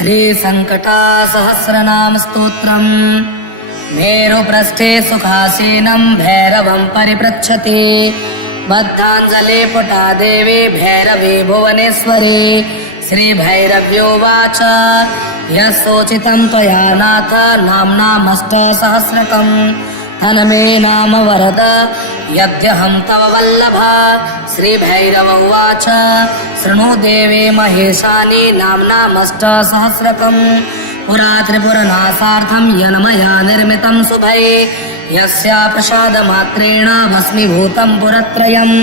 श्रीसङ्कटासहस्रनाम स्तोत्रम् मेरुपृष्ठे सुखासीनं भैरवं परिपृच्छति बद्धाञ्जले पुटा देवी भैरवी भुवनेश्वरी श्रीभैरव्योवाच यस्सोचितं त्वया नाथ नाम्नामष्टसहस्रकम् तन्मे नाम वरद यद्यहं तव वल्लभा। श्रीभैरव उवाच शृणु देवे महेशानि नाम्नामष्टसहस्रकम् पुरा त्रिपुरनाशार्थं यन्मया निर्मितं शुभै यस्या प्रसादमात्रेण भस्मीभूतं पुरत्रयम्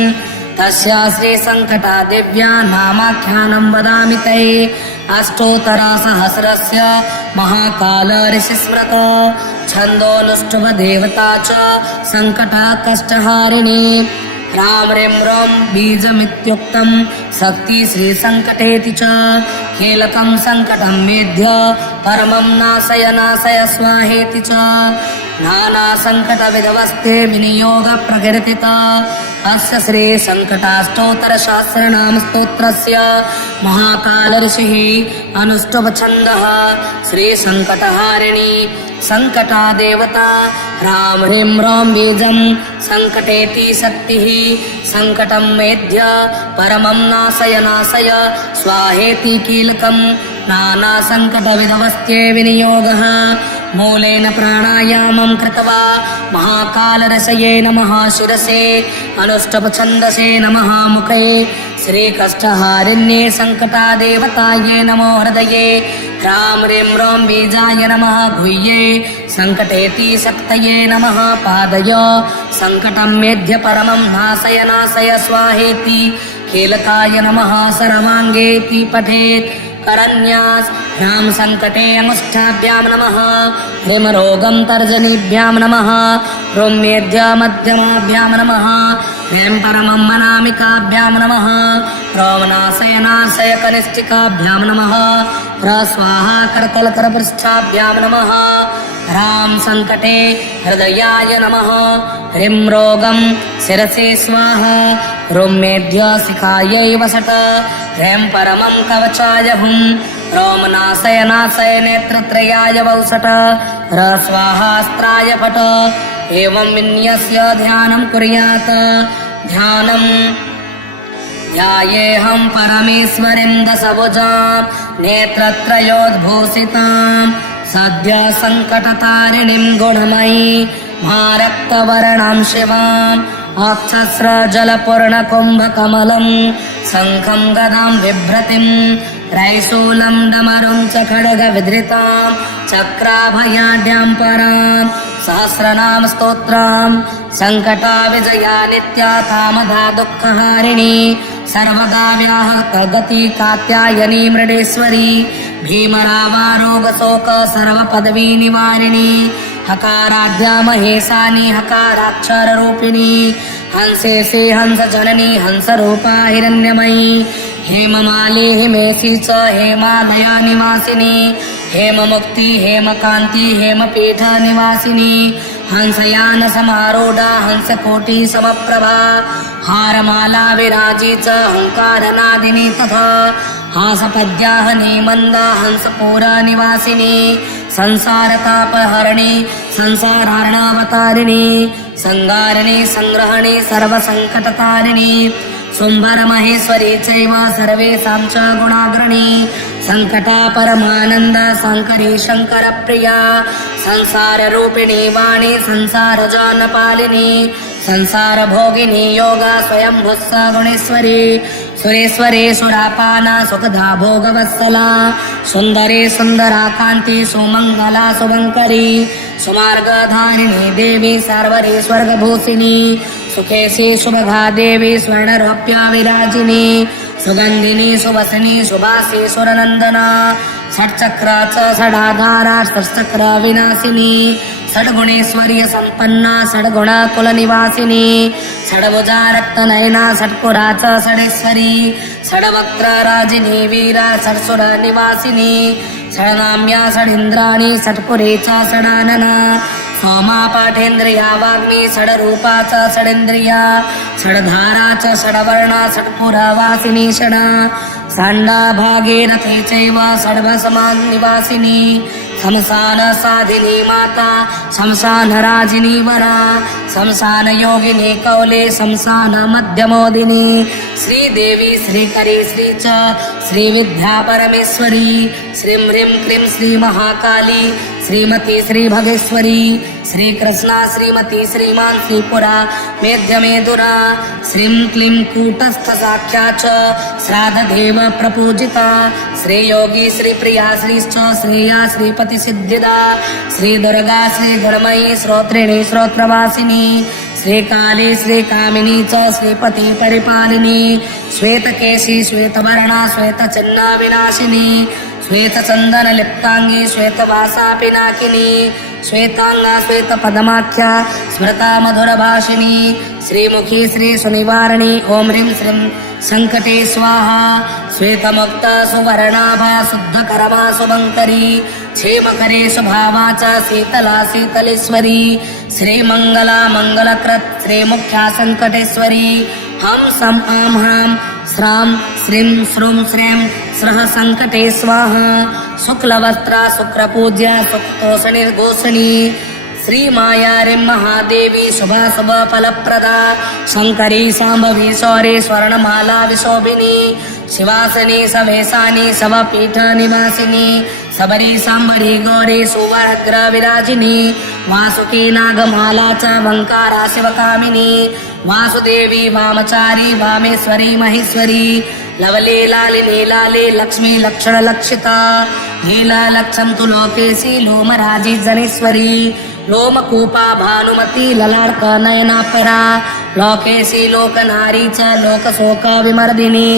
तस्या श्रीसङ्कटा दिव्या नामाख्यानं वदामि तै। अष्टोत्तरसहस्रस्य महाकाल ऋषिस्मृत छन्दोऽनुष्टुभ देवता च सङ्कटा कष्टहारिणी राम ह्रीं रों बीजमित्युक्तं शक्ति श्रीसङ्कटेति च कीलकं सङ्कटं मेध्य परमं नाशय नाशय स्वाहेति च नानासङ्कटविधवस्ते विनियोग प्रकीर्तिता। अस्य श्रीसङ्कटाष्टोत्तरसहस्रनाम स्तोत्रस्य महाकाल ऋषिः अनुष्टुभ छन्दः श्रीसङ्कटहारिणी सङ्कटा देवता राम ह्रीं रों बीजं सङ्कटेति शक्तिः सङ्कटं मेध्य परमं नाशय नाशय स्वाहेति कीलकं नानासङ्कटविधवस्ते विनियोगः मूलेन प्राणायामं कृत्वा महाकालरसये नमः शिरसे अनुष्टुभ छन्दसे नमः मुखे श्रीकष्टहारिण्ये सङ्कटा देवताये नमो हृदये राम ह्रीं रों बीजाय नमः गुह्ये सङ्कटेति शक्तये नमः पादय सङ्कटं मेध्य परमं नाशय नाशय स्वाहेति कीलकाय नमः सर्वाङ्गेति पठेत् करन्यास ह्रां सङ्कटे अंगुष्ठाभ्यां नमः ह्रीं रोगं तर्जनीभ्यां नमः रों मेध्य मध्यमाभ्यां नमः ह्रीं परमं अनामिकाभ्यां नमः रों नाशय नाशय कनिष्ठिकाभ्यां नमः स्वाहा करतलकरपृष्ठाभ्यां नमः ह्रां सङ्कटे हृदयाय नमः ह्रीं रोगं शिरसे स्वाहा रों मेध्य शिखायै वसट ह्रीं परमं कवचाय हुं रों नाशय नाशय नेत्रत्रयाय वौसट स्वाहास्त्राय फट एवं विन्यस्य ध्यानं कुर्यात् ध्यानं ध्यायेऽहं परमेश्वरीं दशभुजां नेत्रत्रयोद्भूषितां सद्य सङ्कटतारिणीं गुणमयी महारक्तवर्णां शिवाम् अक्षस्रजलपूर्णकुम्भकमलं शङ्खं गदां बिभ्रतिं त्रैशूलं डमरुं च खड्गविधृतां चक्राभयाढ्यां परां सहस्रनाम स्तोत्रं सङ्कटा विजया नित्या कामदा दुःखहारिणी सर्वदा व्याहतगति कात्यायनी मृडेश्वरी भीमरावारोगशोक सर्वपदवी निवारिणी हकाराद्या महेशानी हकाराक्षररूपिणी हंसेशे हंस जननी हंसरूपा हिरण्यमयी हेममाली हिमेशी च हेमालया निवासिनी हेममुक्ति हेमकान्ति हेमपीठ निवासिनी हंसयान समारूढा हंसकोटि समप्रभा हारमाला विराजी च हंकारनादिनी तथा हासपद्याहनी मन्दा हंसपुरा निवासिनी संसारतापहरिणी संसारार्णावतारिणी संगारिणी संग्रहणी सर्वसङ्कटतारिणी शुम्भरमहेश्वरी चैव सर्वेषां च गुणाग्रणी सङ्कटा परमानन्द शङ्करी शङ्करप्रिया संसाररूपिणी वाणी संसारजानपालिनी संसारभोगिनी योगा स्वयंभुस्स गुणेश्वरी सुरेश्वरे सुरापाना सुखदा भोगवत्सला सुन्दरे सुन्दराकान्ति सुमङ्गला शुभङ्करी सुमार्गधारिणी देवी सर्वरी स्वर्गभूषिणी सुखेशी शुभगा देवी स्वर्णरूप्या विराजिनी सुगन्धिनी सुवसनी सुभासी सुरनन्दना षट्चक्रा च षडाधारा षट्चक्र विनाशिनी षड्गुणेश्वर्य सम्पन्ना षड्गुणकुलनिवासिनी षड्भुजा रक्तनयना षट्पुरा च षडेश्वरी षड्वक्त्र राजिनी वीरा षट्सुर निवासिनी षड्नाम्या षडिन्द्राणी षट्पुरे च षडानना सोमा पाठेन्द्रिया वाग्मी षड्रूपा च षडिन्द्रिया षड्धारा च षड्वर्णा षट्पुरा वासिनी षडा साण्डाभागीरथे चैव सर्वसमान्निवासिनी शमशान साधिनी माता शमशान राजिनी वरा शमशान योगिनी कौले शमशान मध्यमोदिनी श्रीदेवी श्रीकरी श्री च श्री विद्या परमेश्वरी श्रीं ह्रीं क्लीं श्री महाकाली श्रीमती श्री भगेश्वरी श्री कृष्णा श्रीमती श्रीमान श्रीपुरा मेध्यमेधुरा श्रीं क्लीं कूटस्थ साख्या च श्राद्धदेव प्रपूजिता श्री योगी श्री प्रिया श्रीश्च श्रेया श्रीपति सिद्धिदा श्री दुर्गा श्री गणमयी श्रोत्रिणी श्रोत्रवासिनी श्री काली श्री कामिनी च श्रीपति परिपालिनी श्वेतकेशी श्वेतवर्णा श्वेतचिन्ना विनाशिनी श्वेतचंदन लिप्तांगी श्वेतवासा पिनाकिनी श्वेतांगा श्वेत पदमाख्या स्मृता मधुर भाषिनी श्रीमुखी श्री सुनिवारिणी ओम ह्रीं श्रीं संकटे स्वाहा श्वेतमुक्त सुवर्णाभा शुद्धकरमा शुभंकरी क्षेमकरे शुभावा च शीतला शीतलेश्वरी श्रीमंगला मंगलकृत श्रीमुख्या संकटेश्वरी हम सम आम हाम श्राम श्रीं श्रूं श्रें स्रः संकटे स्वाहा शुक्लवस्त्रा शुक्रपूज्या सुक्तोषणी घोषणी श्री मायारी महादेवी शुभा शुभ फलप्रदा शंकरी शांभवी शौरी स्वर्णमाला विशोभिनी शिवासनी सवेशानी शवपीठ निवासिनी सबरी सांबरी गौरी सुवर्ग्र विराजिनी वासुकी नागमाला च वंकारा शिवकामिनी वासुदेवी वामचारी वामेश्वरी महेश्वरी लवले लालिनी लाले लक्ष्मी लक्षण लक्षिता लीला लक्षम तु लोकेशी लोमराजी जनेश्वरी लोमकूपा भानुमती ललाट नयना परा लोकेशी लोकनारी च लोकशोक विमर्दिनी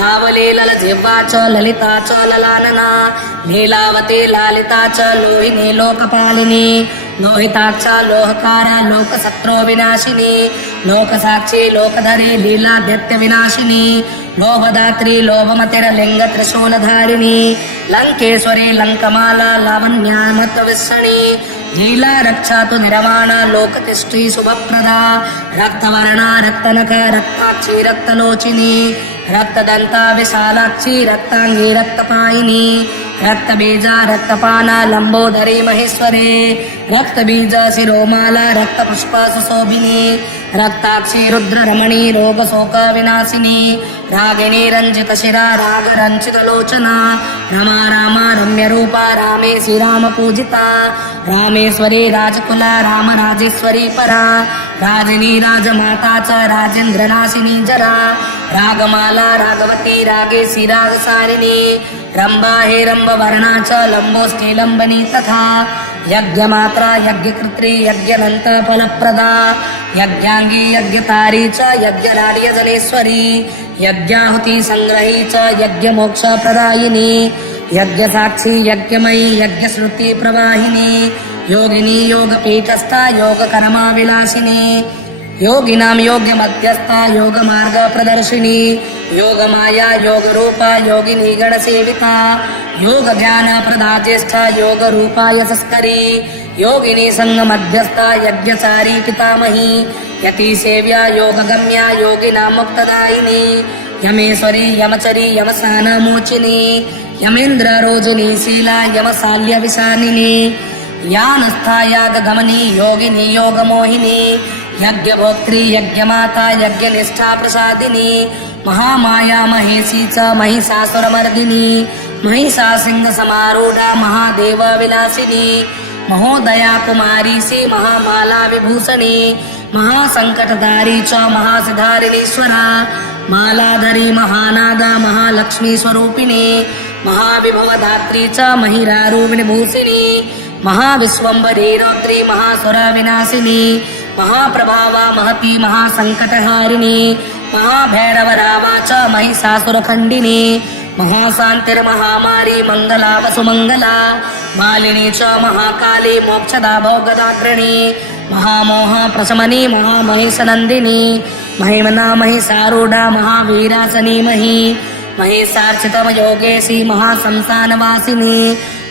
लावले लल जिह्वा च ललिता च ललानना लीलावती लालिता च लोहिनी लोकपालिनी लोहिताक्ष लोहकारा लोकशत्रो विनाशिनी लोकसाक्षी लोकधरी लीला दैत्य विनाशिनी लोभदात्री लोभमतिर्लिंग त्रिशूलधारिणी लंकेश्वरी लंकमाला लावण्यामत्विषणी लीला रक्षा तु निरवाण लोकतिष्ठी शुभप्रदा रक्तवर्णा रक्तनख रक्ताक्षी रक्तलोचिनी रक्तदंता विशालाक्षी रक्तांगी रक्तपायिनी रक्तबीजा रक्तपाना लंबोदरी महेश्वरी रक्तबीज शिरोमाला रक्तपुष्प सुशोभिनी रक्ताक्षी रुद्ररमणी रोगशोक विनाशिनी रागिनी रंजित शिरा राग रंचित लोचना रमा रामा रम्य रूपा रामे श्रीराम पूजिता रामेश्वरी राजकुला राम राजेश्वरी परा राजिनी राजमाता च राजेंद्र नाशिनी जरा रागमाला रागवती रागेशी रागसारिणी रंबा हे रंब वर्णा च लंबोष्ठी लंबनी तथा यज्ञमात्रा यज्ञकृत्री यज्ञनंत फलप्रदा यज्ञांगी यज्ञतारी च यज्ञरार्य जनेश्वरी यज्ञाहुति संग्रही च यज्ञ मोक्ष प्रदायिनी यज्ञ साक्षी यज्ञमयी यज्ञ श्रुति प्रवाहिनी योगिनी योग पीठस्था योग कर्मा विलासिनी योगिनां योग्य मध्यस्था योग मार्ग प्रदर्शिनी योग माया योग रूपा योगिनी गण सेविता योग ज्ञान प्रदा ज्येष्ठा योग रूपा यशस्करी योगिनी संग मध्यस्था यज्ञचारी पितामही यति सेव्या योग गम्या योगिना मुक्तदायिनी यमेश्वरी यमचरी यमसान मोचिनी यमेन्द्र रोजनी शीला यमशाल्य विशानिनी यानस्था याग गमनी योगिनी योग मोहिनी यज्ञ भोक्त्री यज्ञ माता यज्ञ निष्ठा प्रसादिनी महामाया महेशी च महिषासुरमर्दिनी महिषा सिंह समारूढ़ा महादेव विलासिनी महोदया कुमारी सी महामाला विभूषणी महासंकटधारी च महासिद्धारिणीश्वरा मालाधरी महानादा महालक्ष्मी स्वरूपिणी महाविभवधात्री च महिरारूपिणी भूषिणी महाविश्वम्भरी रौद्री महासुर विनाशिनी महाप्रभावा महती महासंकटहारिणी महाभैरवरावा च महिषासुरखंडिनी महाशांतिर्महामारी मंगला वसुमंगला मालिनी च महाकाली मोक्षदा भोगदाग्रणी महामोह प्रशमनी महामहिषनंदिनी महिमना महिषारूढ़ा महावीरासनी मही महिषार्चितम योगेशी महाशंसानवासिनी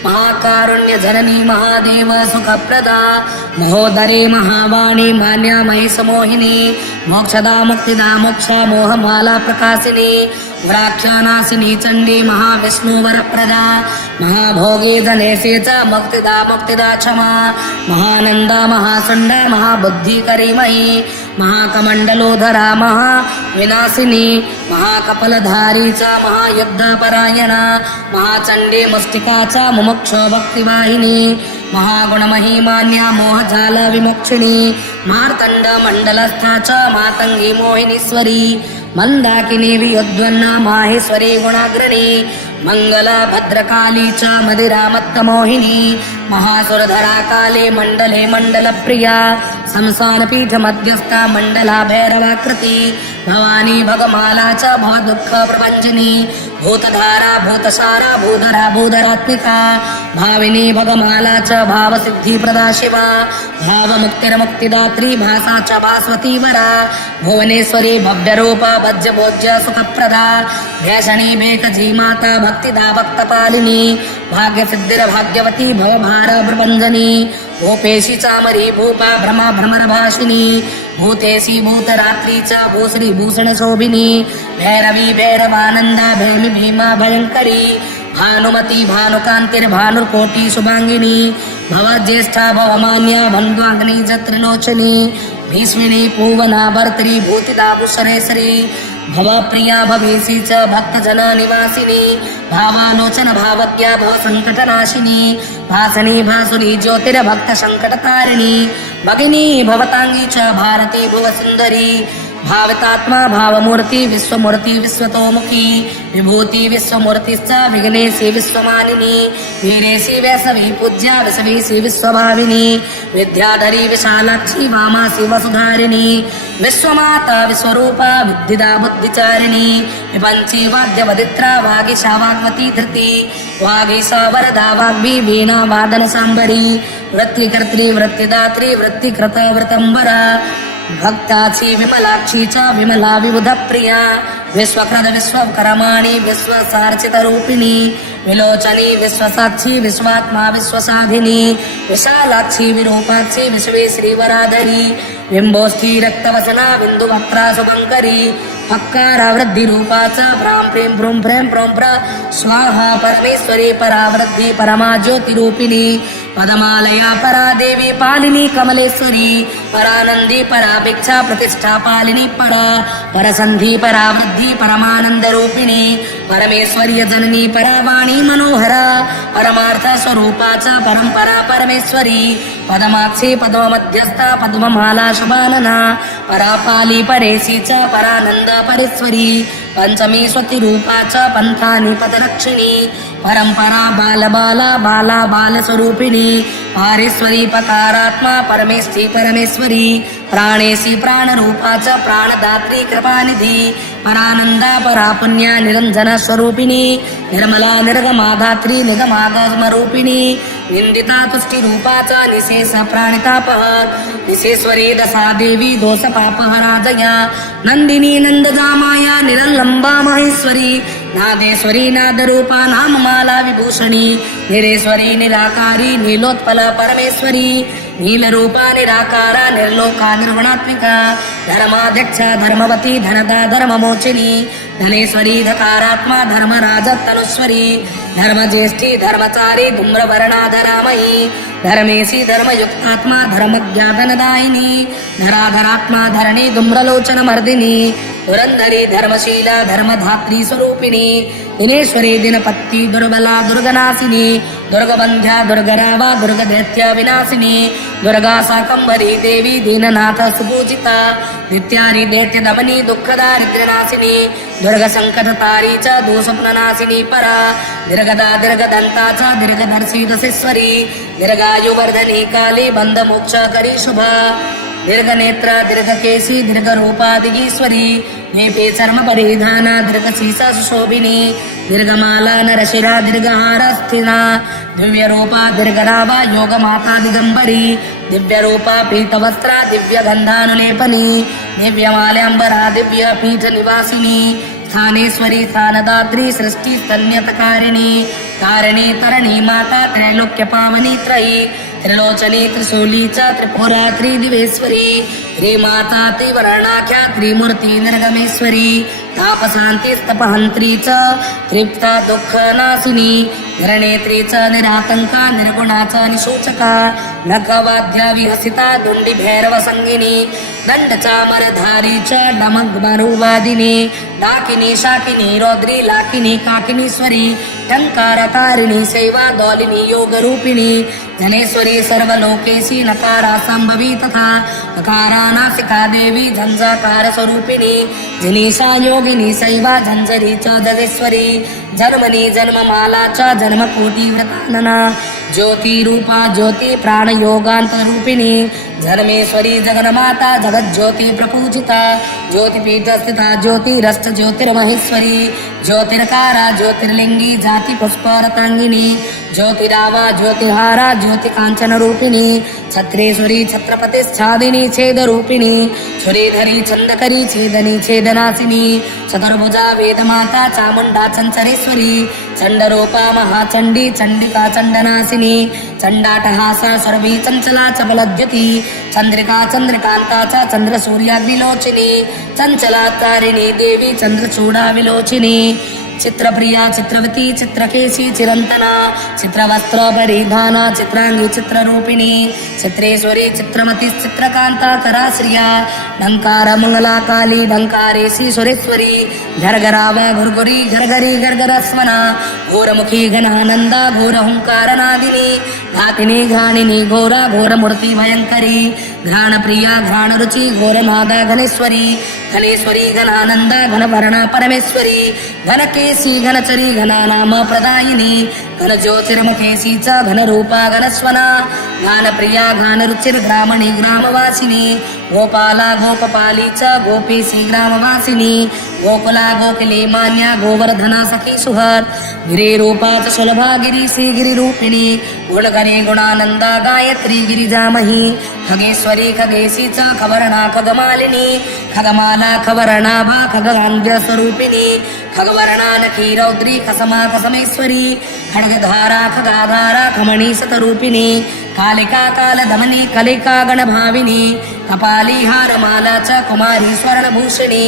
महाकारुण्य जननी महादेव सुखप्रदा महोदरे महावाणी मान्या महिषमोहिनी मोक्षदा मुक्तिदा मोक्ष मोहमाला प्रकाशिनी व्राख्यानासिनी चंडी महाविष्णुवरप्रदा महाभोगी धनेशी च मुक्तिदा क्षमा महानंदा महासुंड महाबुद्धिकरीमयी महाकमंडलोधरा महाविनाशिनी महाकपलधारी च महायुद्धपरायणा महाचंडी मुष्टिका च मुमुक्षो भक्तिवाहिनी महागुणमहिमान्या मोहजाल विमोक्षिणी मार्तंड मंडलस्था च मातंगी मोहिनीश्वरी मंदाकिनी वियोद्वन्ना माहेश्वरी गुणाग्रणी मंगल भद्रकाली च मदिरामत्तमोहिनी महासुरधरा काले मंडले मंडलप्रिया संसारपीठ मध्यस्था मंडला भैरवाकृती भवानी भगमाला च भवदुःख प्रपंचनी भूतधारा भूतसारा भूधरा भूधरात्मिका भाविनी भगमाला च भावसिद्धिप्रदा शिवा भावमुक्तिर्मुक्तिदात्री भासा च भास्वती वरा भुवनेश्वरी भव्यरूप भज्यभोज्य सुखप्रदा भैषणी भेकजी माता भक्तिदा भक्तपालिनी भाग्यसिद्धिर्भाग्यवती भवभार प्रपंजनी भूपेशी चामरी भूपा भ्रमा भ्रमरभाषिनी भूतेशी भूतरात्री च भूश्री भूषण शोभिनी भैरवी भैरवानंदा भैमी भीमा भयंकरी भानुमती भानुकांतिर्भानुर्कोटि शुभांगिनी भवज्येष्ठा भवमान्या बन्ध्वाग्नि च त्रिलोचनी भीष्मिनी पूवना भर्तरी भूतिदा भूषणेश्वरी भवप्रिया भवेशी च भक्तजन निवासिनी भावालोचन भावज्ञा भव संकटनाशिनी भासनी भासुरी ज्योतिर्भक्त संकटतारिणी भगिनी भवतांगी च भारती भुवसुंदरी भावितात्मा भावमूर्ति विश्वमूर्ति विश्वतोमुखी विभूति विश्वमूर्तिश्च विघ्नेशी विश्वमानिनी वीरेशी वैष्णवी पूज्या विश्वेशी विश्वभाविनी विद्याधरी विशालाक्षी वामासी वसुधारिणी विश्वमाता विश्वरूपा विद्धिदा बुद्धिचारिणी विपंची वाद्यवदित्रा वागीशा वाग्वती धृति वागीशा वरदा वाग्भी वीणा वादन सांबरी वृत्तिकर्त्री वृत्तिदात्री वृत्तिकृत वृतंबरा भक्ताची विमलाक्षी च विमला विबुध प्रिया विश्वकृत विश्वकर्माणि विश्वसार्चित रूपिणी विलोचनी विश्वसाक्षी विश्वात्मा विश्वसाधिनी विशालाक्षी विरूपाक्षी विश्वे श्रीवराधरी बिंबोस्थी रक्तवसना बिंदुवक्त्रा शुभंकरी अक्कारा वृद्धि रूपाचा भ्राम प्रेम भ्रूम प्रेम प्रोम प्र स्वाहा परमेश्वरी परावृद्धि परमा ज्योति रूपिणी पदमालया परा देवी पालिनी कमलेश्वरी परानंदी पराभिक्षा प्रतिष्ठा पालिनी परा परसंधि परावृद्धि परमानंद रूपिणी परमेश्वरी जननी परावाणी मनोहरा परमार्थ स्वरूपाचा परंपरा परमेश्वरी पदमाक्षी पद्ममध्यस्था पद्ममाला शुभानना परापाली परेशी च परानंद परेश्वरी पंचमी स्वती रूपाचा पंथानी पदरक्षिणी परंपरा बालबाला बाला बालस्वरूपिणी पारेश्वरी पकारात्मा परमेश्वरी परमेश्वरी प्राणेशी प्राणरूपाचा प्राणदात्री कृपानिधी परानंदा परापुण्या निरंजन स्वरूपिणी निर्मला निर्गमाधात्री निगमागमरूपिणी निंदिता तुष्टी रूपाचा निशेष प्राणितापहर निशेश्वरी दशा देवी दोष पापहरा जया नंदिनी नंदजामाया निरलंबा महेश्वरी नादेश्वरी नादरूपा नाममाला विभूषणी निरेश्वरी निराकारी नीलोत्पल परमेश्वरी नीलरूपा निराकारा निर्लोका निर्गुणात्मिका धर्माध्यक्ष धर्मवती धनदा धर्ममोचिनी धनेश्वरी धकारात्मा धर्मराज तनुश्वरी धर्मज्येष्ठी धर्मचारी धूम्रवर्णाधरामयी धर्मेशी धर्मयुक्तात्मा धर्मज्ञातनदायिनी धराधरात्मा धरणी धूम्रलोचन मर्दिनी धुरंधरी धर्मशीला धर्मधात्री स्वरूपिणी दिनेश्वरी दिनपत्ती दुर्बला दुर्गनाशिनी दुर्गबंध्या दुर्गरावा दुर्गदैत्य विनाशिनी दुर्गा शाकंभरी देवी दीननाथ सुपूजिता नित्यारी दैत्य दमनी दुःखदारिद्र्यनाशिनी दुर्ग संकटतारी च दोषप्ननाशिनी परा दीर्घदा दीर्घदंता च दीर्घदर्शी दशेश्वरी दीर्घायुवर्धनी काली बंधमोक्षकरी शुभा दीर्घनेत्र दीर्घकेशी दीर्घरूपा दिगीश्वरी नेपे चर्म परिधाना दीर्घशीसा सुशोभिनी दीर्घमाला नरशिरा दीर्घहारस्थिना दिव्यरूपा दीर्घरावा योगमाता दिगंबरी दिव्यरूपा पीतवस्त्रा दिव्यगंधानुलेपनी दिव्यमाल्यांबरा दिव्यपीठ निवासिनी स्थानेश्वरी स्थानदात्री सृष्टि स्तन्यतकारिणी कारिणी तरणी माता त्रैलोक्य पावनी त्रयी त्रिलोचनी त्रिशूली च त्रिपुरा त्रिदिवेश्वरी त्रिमाता त्रिवर्णाख्या त्रिमूर्ति निर्गमेश्वरी तापशान्तिस्तपहन्त्री च तृप्ता दुःखनाशिनी निरनेत्री च निरातंका निर्गुणा च निशोचका नखवाद्या विहसिता दुंडी भैरव संगिनी दंड चामरधारी च डमग्मरुवादिनी डाकिनी शाकिनी रौद्री लाकिनी काकिनीश्वरी टंकारकारिणी सेवा दौलिनी योगरूपिणी जनेश्वरी सर्वलोकेशी नकारा संभवी तथा नकारा नासिका देवी झंझाकार स्वरूपिणी जिनीशा योगिनी सैवा झंझरी च जगेश्वरी जन्मनी जन्ममाला च जन्मकोटि व्रतानना ज्योति रूपा ज्योति प्राण योगांत रूपिणी धर्मेश्वरी जगन्माता जगत ज्योति प्रपूजिता ज्योतिपीठ स्थिता ज्योतिरष्ट ज्योतिर्महेश्वरी ज्योतिर्कारा ज्योतिर्लिंगी जाति पुष्परतांगिनी ज्योतिरावा ज्योतिहारा ज्योति कांचन रूपिणी छत्रेश्वरी छत्रपतिच्छादिनी छेद रूपिणी छुरीधरी छंदकरी छेदनी छेदनाशिनी चतुर्भुजा वेदमाता चामुंडा चंचरेश्वरी चंडरूपा महाचंडी चंडिका चंडनाशिनी चंडाटहासा सर्वी चंचला चबलद्यति चंद्रिका चंद्रकांता च चंद्रसूर्याग्निलोचिनी चंचलातारिणी देवी चंद्रचूड़ा विलोचिनी चित्रप्रिया चित्रवती चित्रकेशी चिरंतना चित्रवस्त्र परिधाना चित्रांगी चित्ररूपिणी चित्रेश्वरी चित्रमती चित्रकांता कराश्रिया ढंकार मंगला काली ढंकारेशी सुरेश्वरी घरघराव घुरघुरी घरघरी घरघरस्वना घोरमुखी घनानंदा घोरहुंकारनादिनी घातिनी घ्राणिनी घोरा घोरमूर्ति भयंकरी घ्राण प्रिया घ्राण रुचि घोरनादा घनेश्वरी घनेश्वरी घनानंदा घनवर्णा परमेश्वरी घनकेशी घनचरी घनानाम प्रदायिनी घनज्योतिर्मखेशी च घनरूपा घनस्वना घानप्रिया घानरुचिर्ग्रामणी ग्रामवासिनी गोपाला गोपपाली च गोपीसी ग्रामवासिनी गोकुला गोकुले मान्या गोवर्धना सखी सुहर गिरिरूपा च सुलभा गिरीशी गिरिरूपिणी गुणगणे गुणानंदा गायत्री गिरिजामही खगेश्वरी खगेशी च खवर्णा खगमालिनी खगमाला खवर्णाभा खगांग्य स्वरूपिणी खगवर्णा नखी रौद्री खसमा खसमेश्वरी खड्गधारा खगाधारा खमणी सतरूपिणी कालिका कालदमनी कलिका गणभाविनी कपाली हारमाला च कुमारी स्वर्णभूषिणी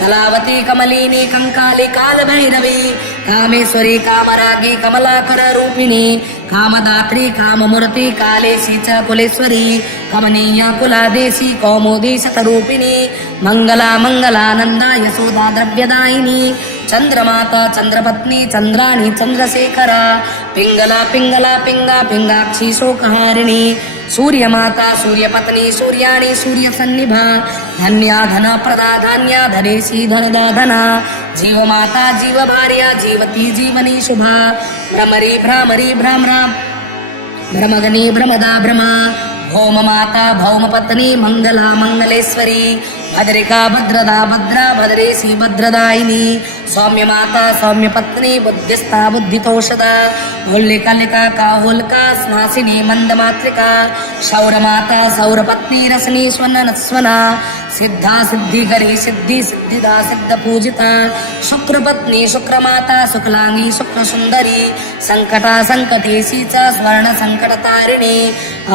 कलावती कमलिनी कंकाली कालभैरवी कामेश्वरी कामरागी कमलाकर रूपिणी कामदात्री काममूर्ति कालेशी च कुलेश्वरी कमनीया कुलादेशी कौमुदी शतरूपिणी मंगला मंगलानंदा यशोदा द्रव्यदायिनी चंद्रमाता चंद्रपत्नी चंद्राणी चंद्रशेखरा पिंगला पिंगला पिंगा पिंगाक्षी शोकहारिणी सूर्यमाता सूर्यपत्नी सूर्याणी सूर्यसन्निभा धन्या धन प्रदा धन्या धनेशी धनदा धना जीवमाता जीवभार्या जीवती जीवनी शुभा भ्रमरी भ्रामरी भ्रामरा भ्रमगनी भ्रमदा भ्रमा भौम माता भौम पत्नी मंगला मंगलेश्वरी भद्रिका भद्रदा भद्रा भद्रेशी भद्रदायिनी सौम्य माता सौम्य पत्नी बुद्धिस्था बुद्धितोषदा होलिका काहुलिका स्नासिनी मंदमात्रिका शौर माता सौर पत्नी रसनी स्वना सिद्धा सिद्धिकरी सिद्धि सिद्धिदा सिद्ध पूजिता शुक्र पत्नी शुक्र माता शुक्लांगी शुक्र सुंदरी संकटा संकटेशी च स्वर्ण संकटतारिणी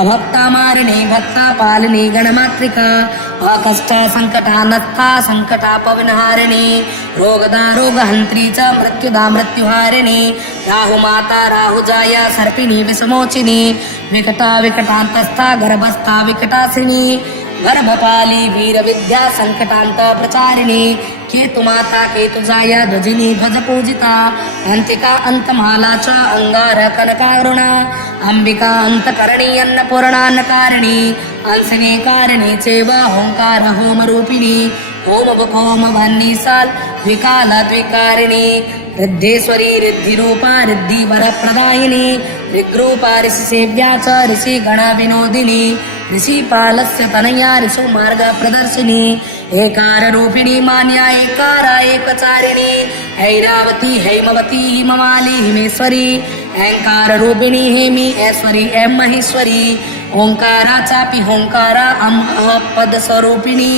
अभक्ता मारिणी भक्ता पालिनी गणमात्रिका अकष्ट संकटानस्था संकटापविनहारिणी रोगदा रोगहंत्री च मृत्युदा मृत्युहारिणी राहुमाता राहुजाया सर्पिणी विषमोचिनी विकटा विकटांतस्था गर्भस्था विकटासिनी गर्भपाली वीर विद्या संकटांत प्रचारिणी केतुमाता केतुजाया ध्वजिनी ध्वज पूजिता अंतिका अंतमाला च अंगार कनकारुणा अंबिका अंतकरणी अन्नपूर्णान्नकारिणी अंसने कारिणी चैव होंकार होम रूपिणी ओम होम भन्नी साल द्विकाल द्विकारिणी रिद्धेश्वरी रिद्धिरूपा रिद्धि वरप्रदायिनी ऋग्रूपा ऋषि सेव्या च ऋषि गण विनोदिनी ऋषिपालस्य तनया ऋषु मार्ग प्रदर्शिनी एकार रूपिणी मान्या एकारा एकचारिणी ऐरावती हैमवती हिमवाली हिमेश्वरी ऐंकार रूपिणी हेमी ऐश्वरी एम महेश्वरी ओंकारा चापि होंकारा अम पद स्वरूपिणी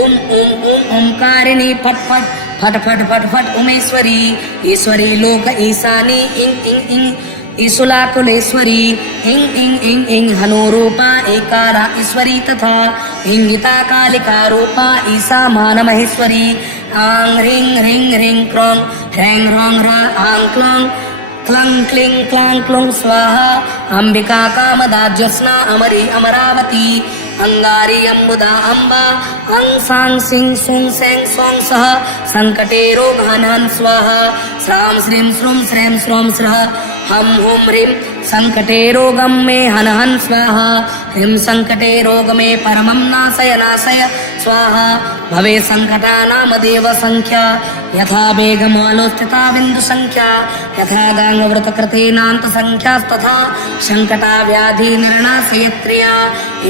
ओम ओम ओम ओंकारिणी फट फट फट फट फट फट उमेश्वरी ईश्वरी लोक ईशानी इंग इंग इंग ईशुलाकुलेश्वरी इं इं इं इं हनुरूपा एकारा ईश्वरी तथा इंगिता कालिका रूपा ईसा मानमहेश्वरी आं ह्रीं ह्रीं ह्रीं क्रों ह्रैं ह्रौं ह्र आं क्लों क्लं क्लिं क्लां क्लुं स्वाहा अंबिका कामदा ज्योत्स्ना अमरी अमरावती अंगारी अम्बुदा अम्बा अं सां सिं सुं सें स्वं सः संकटे रोगहनन् स्वाहा स्रां श्रीं श्रूं श्रें श्रों स्रः हम हुं ह्रीं संकटे रोगं मे हन हन स्वाहा ह्रीं संकटे रोग मे परमं नाशय नाशय स्वाहा भवे संकटानाम देव संख्या यथा वेगमालोस्थिता बिंदु संख्या यथा गांगव्रत कृतेनांत संख्यास्तथा संकटा व्याधि निर्णाशयत्रिया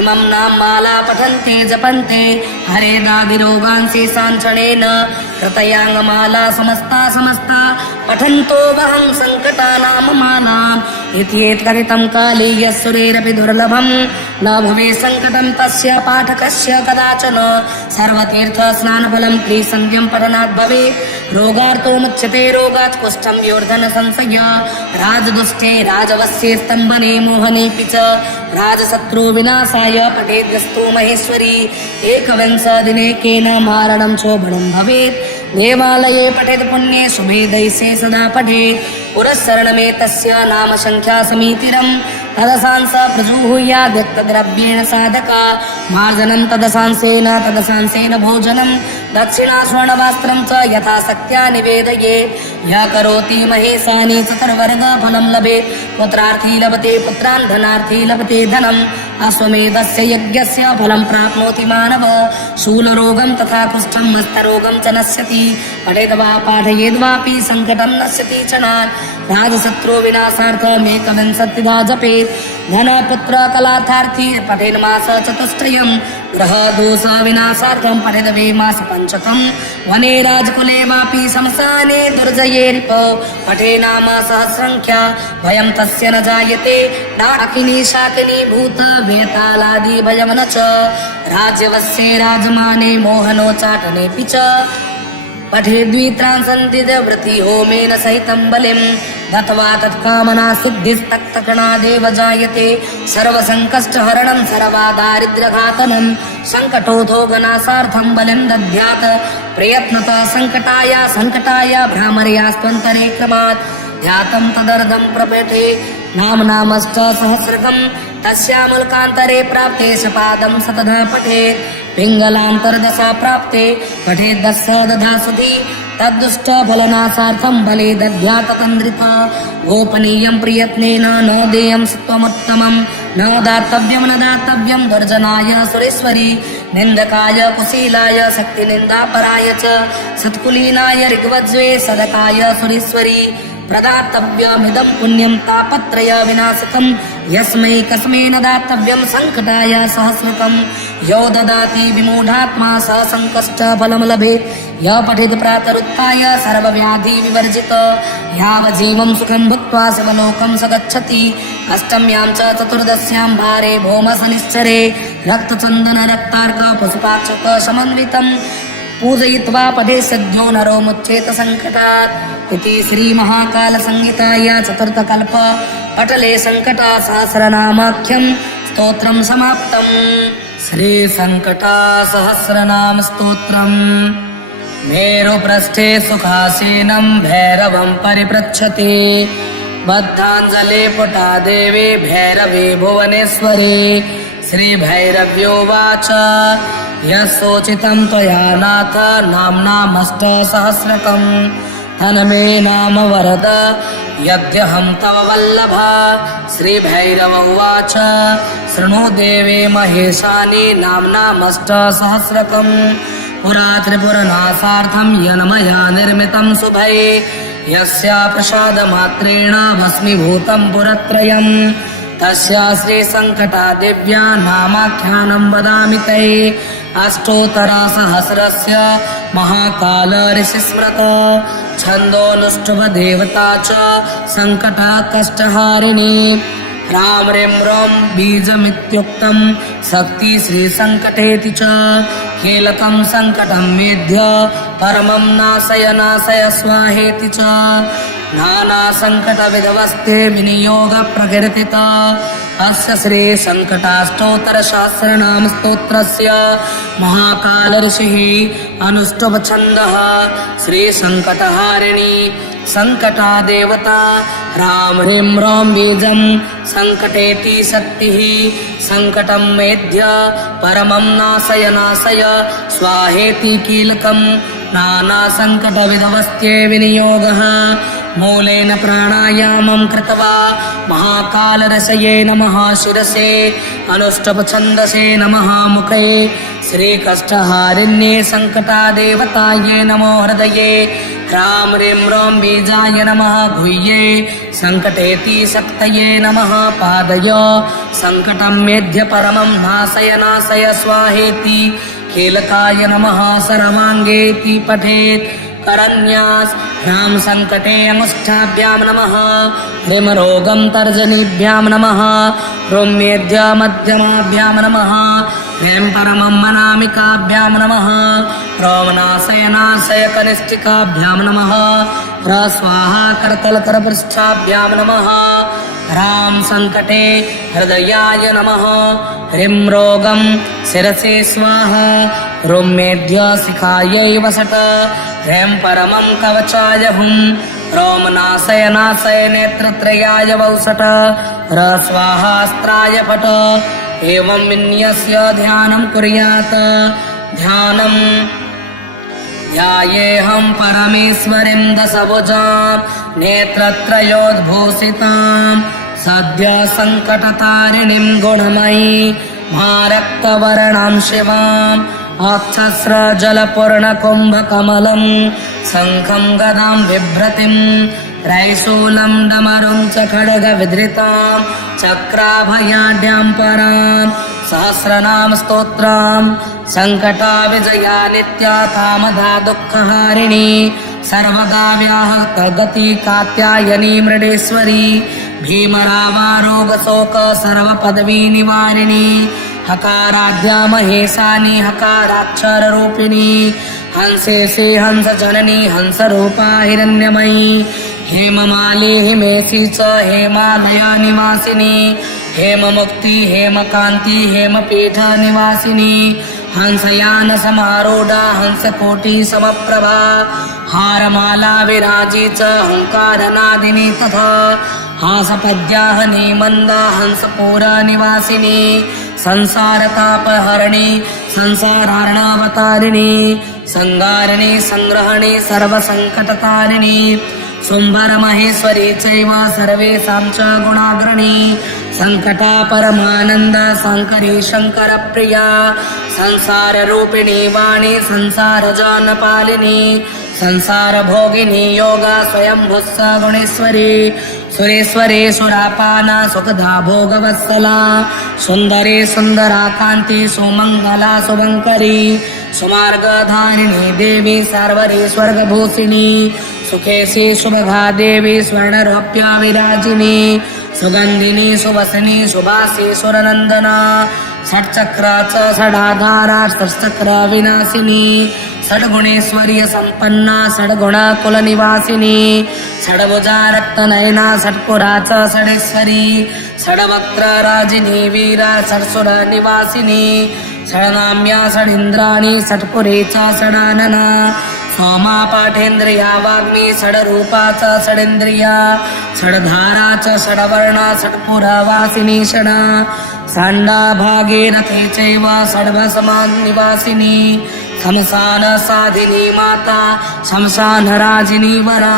इमं नाम माला पठन्ते जपन्ते हरेदादिरोगान् शेषाञ्चणेन कृतयांगमाला समस्ता समस्ता पठन्तो वहं संकटानाम मालाम् इत्येतत्कथितं काले यस्सुरेरपि दुर्लभं न भवे संकटं तस्य पाठकस्य कदाचन सर्वतीर्थस्नानफलं त्रिसन्ध्यं पठनात् भवेत् रोगार्तो मुच्यते रोगात् कुष्ठं व्योर्धन संशय राजदुष्टे राजवस्ये स्तम्भने मोहनेऽपि च राजशत्रु विनाशाय पठेद्यस्तु महेश्वरी एकविंशदिनेकेन मारणं शोभनं भवेत् देवालये पठेत् पुण्ये शुभे दैसे सदा पठेत् पुरस्सरणमेतस्य नाम संख्या समीतिरम् तदसांस प्रजुहुयाद्यक्तद्रव्येण साधका मार्जनं तदसांसेन भोजनं दक्षिणा स्वर्णवस्त्रं च यथाशक्त्या निवेदये यः करोति महेशानि चतुर्वर्गफलं लभेत् पुत्रार्थी लभते पुत्रान् धनार्थी लभते धनम् अश्वमेधस्य यज्ञस्य फलं प्राप्नोति मानव शूलरोगं तथा कुष्ठं हस्तरोगं च नश्यति पठेद्वा पाठयेद्वापि संकटं नश्यति च नान् राजशत्रु विनाशार्थमेकविंशतिधा जपेत् धनपुत्र कलार्थार्थी पठेन्मास चतुष्टयम् ग्रह दोष विनाशार्थं पठेद्वे मास पञ्चकं वने राजकुले वापि शमशाने दुर्जये रिप पठेनाम सहस्रंख्या भयं तस्य न जायते नाकिनी शाकिनी भूत वेतालादि भयं न च राज्यवस्ये राजमाने मोहनो चाटनेऽपि च पठेद्वित्रांसन्दिवृत्ति होमेन सहितं बलिं दत्वा तत्कामना सिद्धिस्तक्तकणादेव जायते सर्वसङ्कष्टहरणं सर्वादारिद्र्यघातनं सङ्कटोऽधोगनाशार्थं बलिं दद्यात् प्रयत्नतः सङ्कटाय भ्रामर्यास्त्वन्तरे क्रमात् ध्यातं तदर्धं प्रपठे नामनामश्च सहस्रकं तस्यामुल्कान्तरे प्राप्ते सपादं सतधा पठेत् पिङ्गलान्तर्दशा प्राप्ते पठेत् दशदधा सुधी तद्दुष्टफलनाशार्थं बले दद्यात्तन्द्रिता गोपनीयं प्रयत्नेन न देयं सत्त्वमुत्तमं न दातव्यं दुर्जनाय सुरेश्वरी निन्दकाय कुशीलाय शक्तिनिन्दापराय च सत्कुलीनाय ऋग्वज्वे सदकाय सुरेश्वरी प्रदातव्यमिदं पुण्यं तापत्रय विनाशकं यस्मै कस्मै न दातव्यं संकटाय सहस्रकं यो ददाति विमूढात्मा स संकष्टफलं लभेत् य पठेत् प्रातरुत्थाय सर्वव्याधि विवर्जित यावज्जीवं सुखं भुक्त्वा शिवलोकं स गच्छति अष्टम्यां च चतुर्दश्यां भारे भौमशनिश्चरे रक्तचन्दन रक्तार्क पुष्पाक्षक समन्वितं पूजयित्वा पठे सद्यो नरो मुच्येत संकटात् इति श्री महाकाल संहिताया चतुर्थकल्प पटले संकटा सहस्रनामाख्यं स्तोत्रं समाप्तम्। श्री संकटा सहस्रनाम स्तोत्रम्। मेरुपृष्ठे सुखासीनं भैरवं परिपृच्छते बद्धाञ्जले पुटा देवे भैरवे भुवनेश्वरे श्रीभैरव्योवाच यस्सोचितं त्वया नाथ नाम्नामष्टसहस्रकं धनमे नाम वरद यद्यहं तव वल्लभा श्रीभैरव उवाच शृणु देवे महेशानि नाम्नामष्टसहस्रकं पुरा त्रिपुरनाशार्थं यन्मया निर्मितं शुभये यस्य प्रसादमात्रेण भस्मीभूतं पुरत्रयम् तस्या श्रीसङ्कटा दिव्या नामाख्यानं वदामि ते अष्टोत्तरसहस्रस्य महाकाल ऋषिस्मृत छन्दोऽनुष्टुभदेवता च सङ्कटकष्टहारिणी राम ह्रीं रों बीजमित्युक्तं शक्ति श्रीसङ्कटेति च कीलकं सङ्कटं वेद्य परमं नाशय नाशय स्वाहेति च नाना संकट विधवस्ते विनियोग प्रकीर्तिता अस्य श्री संकटाष्टोत्तर सहस्रनाम स्तोत्रस्य महाकाल ऋषिः अनुष्टुभ छन्दः श्री संकटहारिणी संकटा देवता राम ह्रीं रों बीजं संकटेति शक्तिः संकटं मेध्य परमं नाशय नाशय स्वाहेति कीलकं नाना संकट विधवस्ते विनियोगः मूलेन प्राणायामं कृत्वा महाकाल ऋषये नमः शिरसे अनुष्टुभ छन्दसे नमः मुखे श्रीकष्टहारिण्ये संकटा देवताये नमो हृदये राम ह्रीं रों बीजाय नमः गुह्ये संकटेति शक्तये नमः पादय संकटं मेध्य परमं नाशय नाशय स्वाहेति कीलकाय नमः सर्वाङ्गेति पठेत् करन्यास राम संकटे अंगुष्ठाभ्यां नमः ह्रीं रोगं तर्जनीभ्यां नमः ह्रूं मेध्य मध्यमाभ्यां नमः ह्रीं परमं अनामिकाभ्यां नमः ह्रौं नाशय नाशय कनिष्ठिकाभ्यां नमः ह्रस्वाहा करतलकरपृष्ठाभ्यां नमः राम संकटे हृदयाय नमः ह्रीं रोगं शिरसे स्वाहा ह्रूं मेध्य शिखायै वसट ह्रीं परमं कवचाय हुं ह्रौं नाशय नाशय नेत्रत्रयाय वौसट ह्रस्वाहास्त्राय फट एवं विन्यस्य ध्यानं कुर्यात् ध्यानं ध्यायेऽहं परमेश्वरीं दशभुजां नेत्रत्रयोद्भूषितां सद्य संकटतारिणीं गुणमयी महारक्तवर्णां शिवाम् अक्षस्र जलपूर्णकुम्भकमलं शङ्खं गदां बिभ्रतिं त्रैशूलं डमरुं च खड्गविधृतां चक्राभयाढ्यां परां सहस्रनाम स्तोत्रां संकटा विजया नित्या कामदा दुःखहारिणी सर्वदा व्याहतगति कात्यायनी मृडेश्वरी भीमरावारोगशोक सर्वपदवी निवारिणी हकाराद्या महेशानी हकाराक्षररूपिणी हंसेशे हंस जननी हंसरूपा हिरण्यमयी हेममाली हिमेशी च हेमालया निवासिनी हेममुक्ति हेमकान्ति हेमपीठ निवासिनी हंसयान समारूढा हंसकोटि समप्रभा हारमाला विराजी च हंकारनादिनी तथा हासपद्याहनी मन्दा हंसपुरा निवासिनी संसारतापहरिणी संसारार्णावतारिणी संगारिणी संग्रहणी सर्वसंकटतारिणी शुम्भरमहेश्वरी चैव सर्वेषां च गुणाग्रणी संकटा परमानन्द शङ्करी शङ्करप्रिया संसाररूपिणी वाणी संसारजानपालिनी संसारभोगिनी योगा स्वयंभुस्स गुणेश्वरी सुरेश्वरे सुरापाना सुखदा भोगवत्सला सुन्दरे सुन्दराकान्ति सुमङ्गला शुभङ्करी सुमार्गधारिणी देवी सर्वरी स्वर्गभूषिणी सुखेशी शुभगा देवी स्वर्णरूप्या विराजिनी सुगन्धिनी सुवसनी सुभासी सुरनन्दना षट्चक्रा च षडाधारा षट्चक्र विनाशिनी षड्गुणेश्वर्य सम्पन्ना षड्गुणकुलनिवासिनी षड्भुजा रक्तनयना षट्पुरा च षडेश्वरी षड्वक्त्रराजिनी वीरा षट्सुर निवासिनी षड्नाम्या षडिन्द्राणी षट्पुरे च षडानना सोमा पाठेन्द्रिया वाग्मी षड्रूपा च षडिन्द्रिया षड्धारा च षड्वर्णा षट्पुरा वासिनी षडा साण्डा भागीरथी चैव षड्भस्मान्निवासिनी शमशान साधिनी माता शमशान राजिनी वरा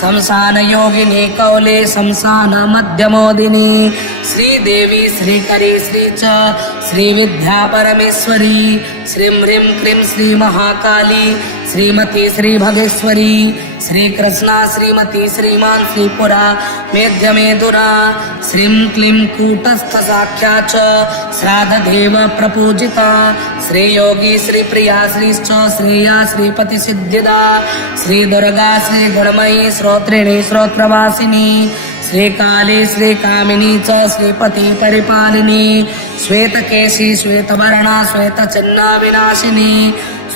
शमशान योगिनी कौले शमशान मध्यमोदिनी श्रीदेवी श्रीकरी श्री च श्रीविद्या परमेश्वरी श्रीं ह्रीं क्लीं श्री महाकाली श्रीमती श्री भगेश्वरी श्री कृष्णा श्रीमती श्रीमान श्रीपुरा मेध्यमेदुरा श्रीं क्लीं कूटस्थ साख्या च श्राद्धदेव प्रपूजिता श्री योगी श्री प्रिया श्रीश्च श्रेया श्रीपति सिद्धिदा श्री दुर्गा श्री गुणमयी श्रोत्रिणी श्रोत्रवासिनी श्री काली श्री कामिनी च श्रीपति परिपालिनी श्वेतकेशी श्वेतवर्णा श्वेतचिन्ह विनाशिनी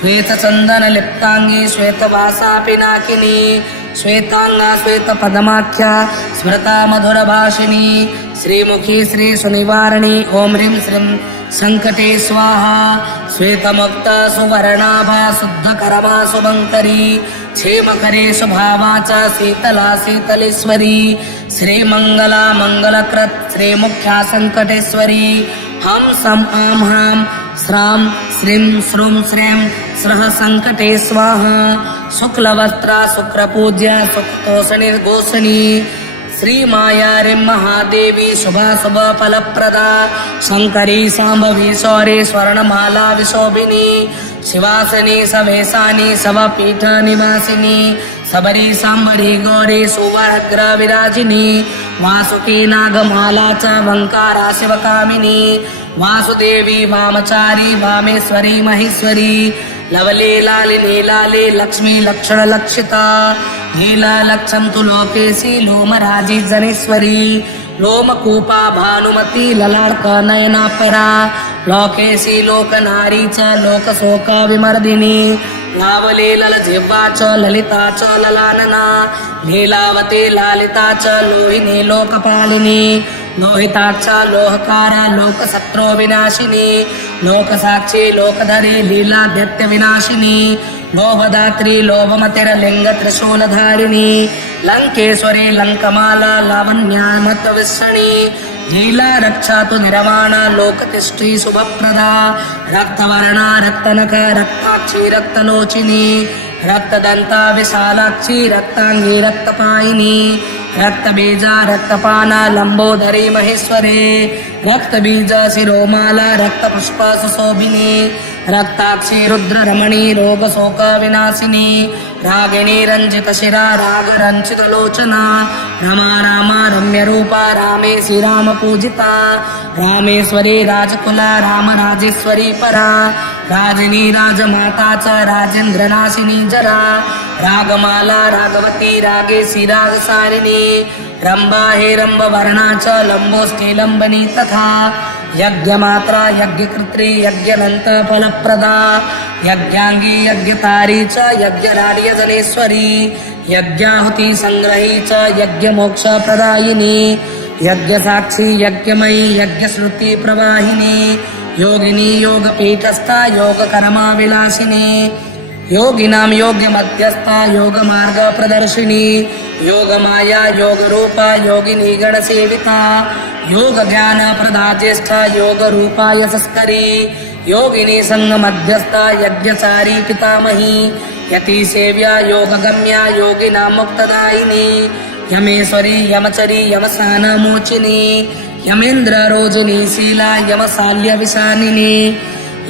श्वेतचन्दनलिप्ताङ्गी श्वेतवासा पिनाकिनी श्वेतांगा श्वेतपदमाख्या स्मृता मधुरभाषिणी श्रीमुखी श्रीसुनिवारिणी ॐ ह्रीं श्रीं संकटे स्वाहा श्वेतमुक्ता सुवर्णाभा शुद्धकरमा शुभङ्करी क्षेमकरे शुभावा च शीतला शीतलेश्वरी श्रीमङ्गला मङ्गलकृत श्रीमुख्या संकटेश्वरी हम सम आम ह्रां श्रां श्रीं श्रूं श्रें स्रः संकटे स्वाहा शुक्लवस्त्रा शुक्रपूज्या सुखतोषणी घोषणी श्री मायारी महादेवी शुभा शुभ फलप्रदा शंकरी सांभवी शौरी स्वर्णमाला विशोभिनी शिवासनी सवेशानी सवपीठ निवासिनी सबरी सांबरी गौरी सुवर्ग्र विराजिनी वासुकी नागमाला च वंकारा शिवकामिनी वासुदेवी वामचारी वामेश्वरी महेश्वरी लवले लालिनी लाले लक्ष्मी लक्षण लक्षिता नीला लक्षम तु लोकेशी लोमराजी जनेश्वरी लोमकूपा भानुमती ललाट नयना परा लोकेशी लोकनारी च लोकशोक विमर्दिनी लावले ललजिह्वा च ललिता च ललानना लीलावती लालिता च लोहिनी लोकपालिनी लोहिता च लोहकारा लोकशत्रो विनाशिनी लोकसाक्षी लोकधरी लीला दैत्य विनाशिनी लोभदात्री लोभमतिर्लिंग त्रिशूलधारिणी लंकेश्वरी लंकमाला लावण्यामत्वविषणी लीला रक्षा तु निर्वाणा लोकतिष्ठी शुभप्रदा रक्तवर्णा रक्तनख रक्ताक्षी रक्तलोचिनी रक्तदंता विशालाक्षी रक्तांगी रक्तपायिनी रक्तबीजा रक्तपाना लंबोदरी महेश्वरी रक्तबीज शिरोमाला रक्तपुष्प सुशोभिनी रक्ताक्षी रुद्ररमणी रोगशोक विनाशिनी रागिणी रंजित शिरा राग रंचित लोचना रमा रामा रम्य रूपा रामे श्रीराम पूजिता रामेश्वरी राजकुला राम राजेश्वरी परा राजिनी राजमाता च राजेंद्र नाशिनी जरा रागमाला रागवती रागेशी रागसारिणी रंबा हे रंब वर्णा च लंबोष्ठी लंबनी तथा यज्ञमात्रा यज्ञकृत्री यज्ञनंत फलप्रदा यज्ञांगी यज्ञतारी च यज्ञराड्य जनेश्वरी यज्ञाहुति संग्रही च यज्ञमोक्ष प्रदायिनी यज्ञसाक्षी यज्ञमयी यज्ञश्रुति प्रवाहिनी योगिनी योगपीठस्था योगकर्मा विलासिनी योगिनां योग्य मध्यस्था योग मार्ग प्रदर्शिनी योग माया योग रूपा योगिनी गण सेविता योग ज्ञान प्रदा ज्येष्ठा योग रूपा यशस्करी योगिनी संग मध्यस्था यज्ञचारी पितामही यति सेव्या योग गम्या योगिना मुक्तदायिनी यमेश्वरी यमचरी यमसान मोचिनी यमेन्द्र रोजनी शीला यमशाल्य विशानिनी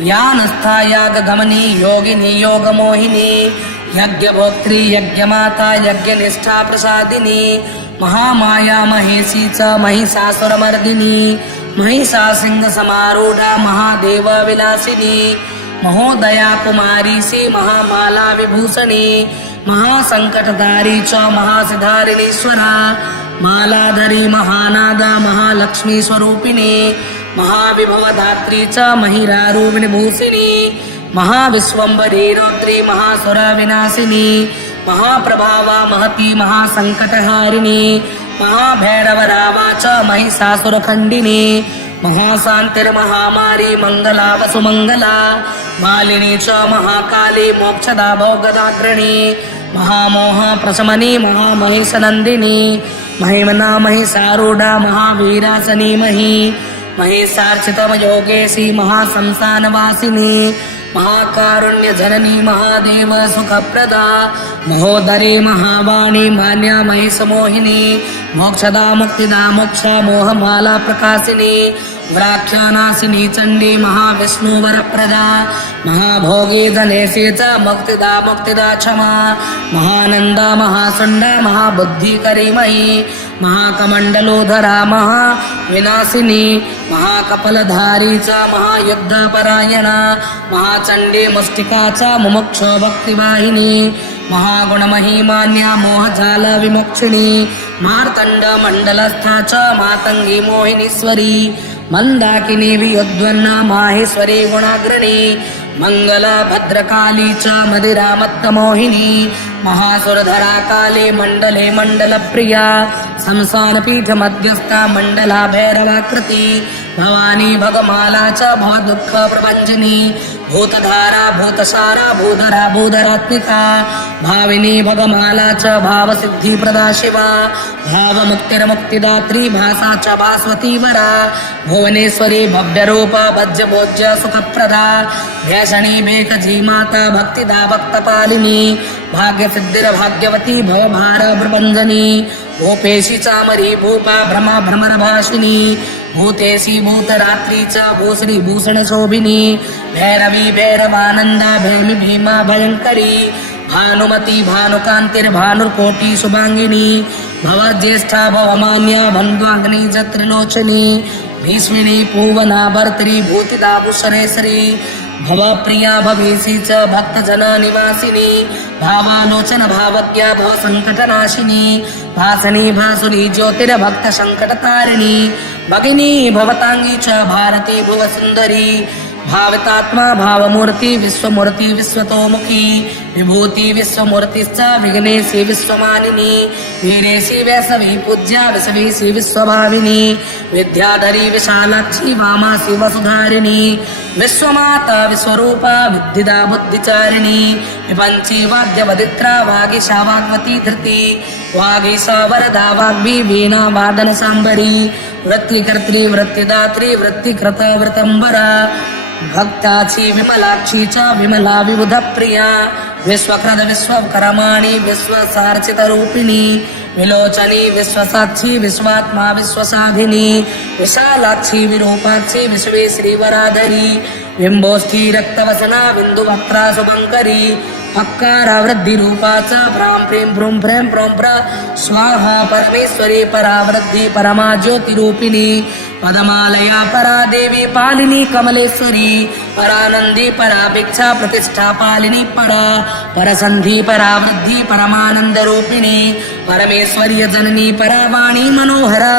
यानस्था याग गमनी योगिनी योग मोहिनी यज्ञ भोक्त्री यज्ञ माता यज्ञ निष्ठा प्रसादिनी महामाया महेशी च महिषासुरमर्दिनी महिषा सिंह समारूढ़ा महादेव विलासिनी महोदया कुमारी सी महामाला विभूषणी महासंकटधारी च महासिद्धारिणीश्वरा मालाधरी महानादा महालक्ष्मी स्वरूपिणी महाविभवधात्री च महिरारूपिणीभूषिणी महाविश्वम्भरी रौद्री महासुर विनाशिनी महाप्रभावा महती महासंकटहारिणी महाभैरवरावा च महिषासुरखंडिनी महाशांतिर्महामारी मंगला वसुमंगला मालिनी च महाकाली मोक्षदा भोगदाग्रणी महामोह प्रशमनी महामहेशनंदिनी महिमना महिषारूढ़ा महावीरासनी मही महिषार्चितम योगेशी महाशंसानवासिनी महाकारुण्य जननी महादेव सुखप्रदा महोदरी महावाणी मान्या महिषमोहिनी मोक्षदा मुक्तिदा मोक्ष मोहमाला प्रकाशिनी व्राख्यानाशिनी चंडी महाविष्णु वरप्रदा महाभोगी गणेशे च मुक्तिदा क्षमा महानंदा महासुंडा महाबुद्धिकरी मही महाकमंडलोधरा महाविनाशिनी महाकपलधारी च महायुद्धपरायणा महाचंडी मुष्टिका च मुमुक्ष भक्तिवाहिनी महागुणमहिमान्या मोहजाल विमोक्षिणी मार्तंड मंडलस्था च मातंगी मोहिनीश्वरी मंदाकिनी वियोद्वन्ना माहेश्वरी गुणाग्रणी मंगला भद्रकाली च मदिरामत्तमोहिनी महासुरधरा काले मंडले मंडलप्रिया संसानपीठ मध्यस्था मंडला भैरवाकृती भवानी भगमाला च भवदुःख प्रपञ्चनी भूतधारा भूतसारा भूधरा भूधरात्मिका भाविनी भगमाला च भावसिद्धिप्रदा शिवा भावमुक्तिर्मुक्तिदात्री भासा च भास्वती वरा भुवनेश्वरी भव्यरूप भज्यभोज्य सुखप्रदा भैषणी भेकजी माता भक्तिदा भक्तपालिनी भाग्यसिद्धिर्भाग्यवती भवभार प्रबन्धनी भूपेशी चामरी भूपा भ्रमा भ्रमरभाषिनी भूतेशी भूतरात्री च भूश्री भूषण शोभिनी भैरवी भैरवानंदा भैमी भीमा भयंकरी भानुमती भानुकांतिर्भानुर्कोटि शुभांगिनी भवज्येष्ठा भवमान्या बन्ध्वाग्नि च त्रिलोचनी भीष्मिनी पूवना भर्तरी भूतिदा भूषणेश्वरी भवप्रिया भवेशी च भक्तजन निवासिनी भावालोचन भावज्ञा भव संकटनाशिनी भासनी भासुरी ज्योतिर्भक्त संकटतारिणी भगिनी भवतांगी च भारती भुवसुंदरी भावितात्मा भावमूर्ति विश्वमूर्ति विश्वतोमुखी विभूति विश्वमूर्तिश्च विघ्नेशी विश्वमानिनी वीरेशी वैष्णवी पूज्या विश्वेशी विश्वभाविनी विद्याधरी विशालाक्षी वामासी वसुधारिणी विश्वमाता विश्वरूपा विद्धिदा बुद्धिचारिणी विपंची वाद्यवदित्रा वागीशा वाग्वती धृति वागीशा वरदा वाग्वी वीणा वादन सांबरी वृत्तिकर्त्री वृत्तिदात्री वृत्तिकृत वृतंबरा भक्ताची विमलाक्षी च विमला विबुध प्रिया विश्वक्रद विश्वकर्माणि विश्वसार्चित रूपिणी विलोचनी विश्वसाक्षी विश्वात्मा विश्वसाधिनी विशालाक्षी विरूपाक्षी विश्वे श्रीवराधरी बिंबोष्ठी रक्तवसना बिंदुवक्त्रा शुभंकरी अक्कारा वृद्धि रूपाच प्रां प्रेम प्रों प्रेम प्रों प्र स्वाहा परमेश्वरी परावृद्धि परमा ज्योतिरूपिणी पदमालया परा देवी पालिनी कमलेश्वरी परानंदी परा भिक्षा प्रतिष्ठा पालिनी परा परसंधि परावृद्धि परमानंद रूपिणी परमेश्वरी जननी परावाणी मनोहरा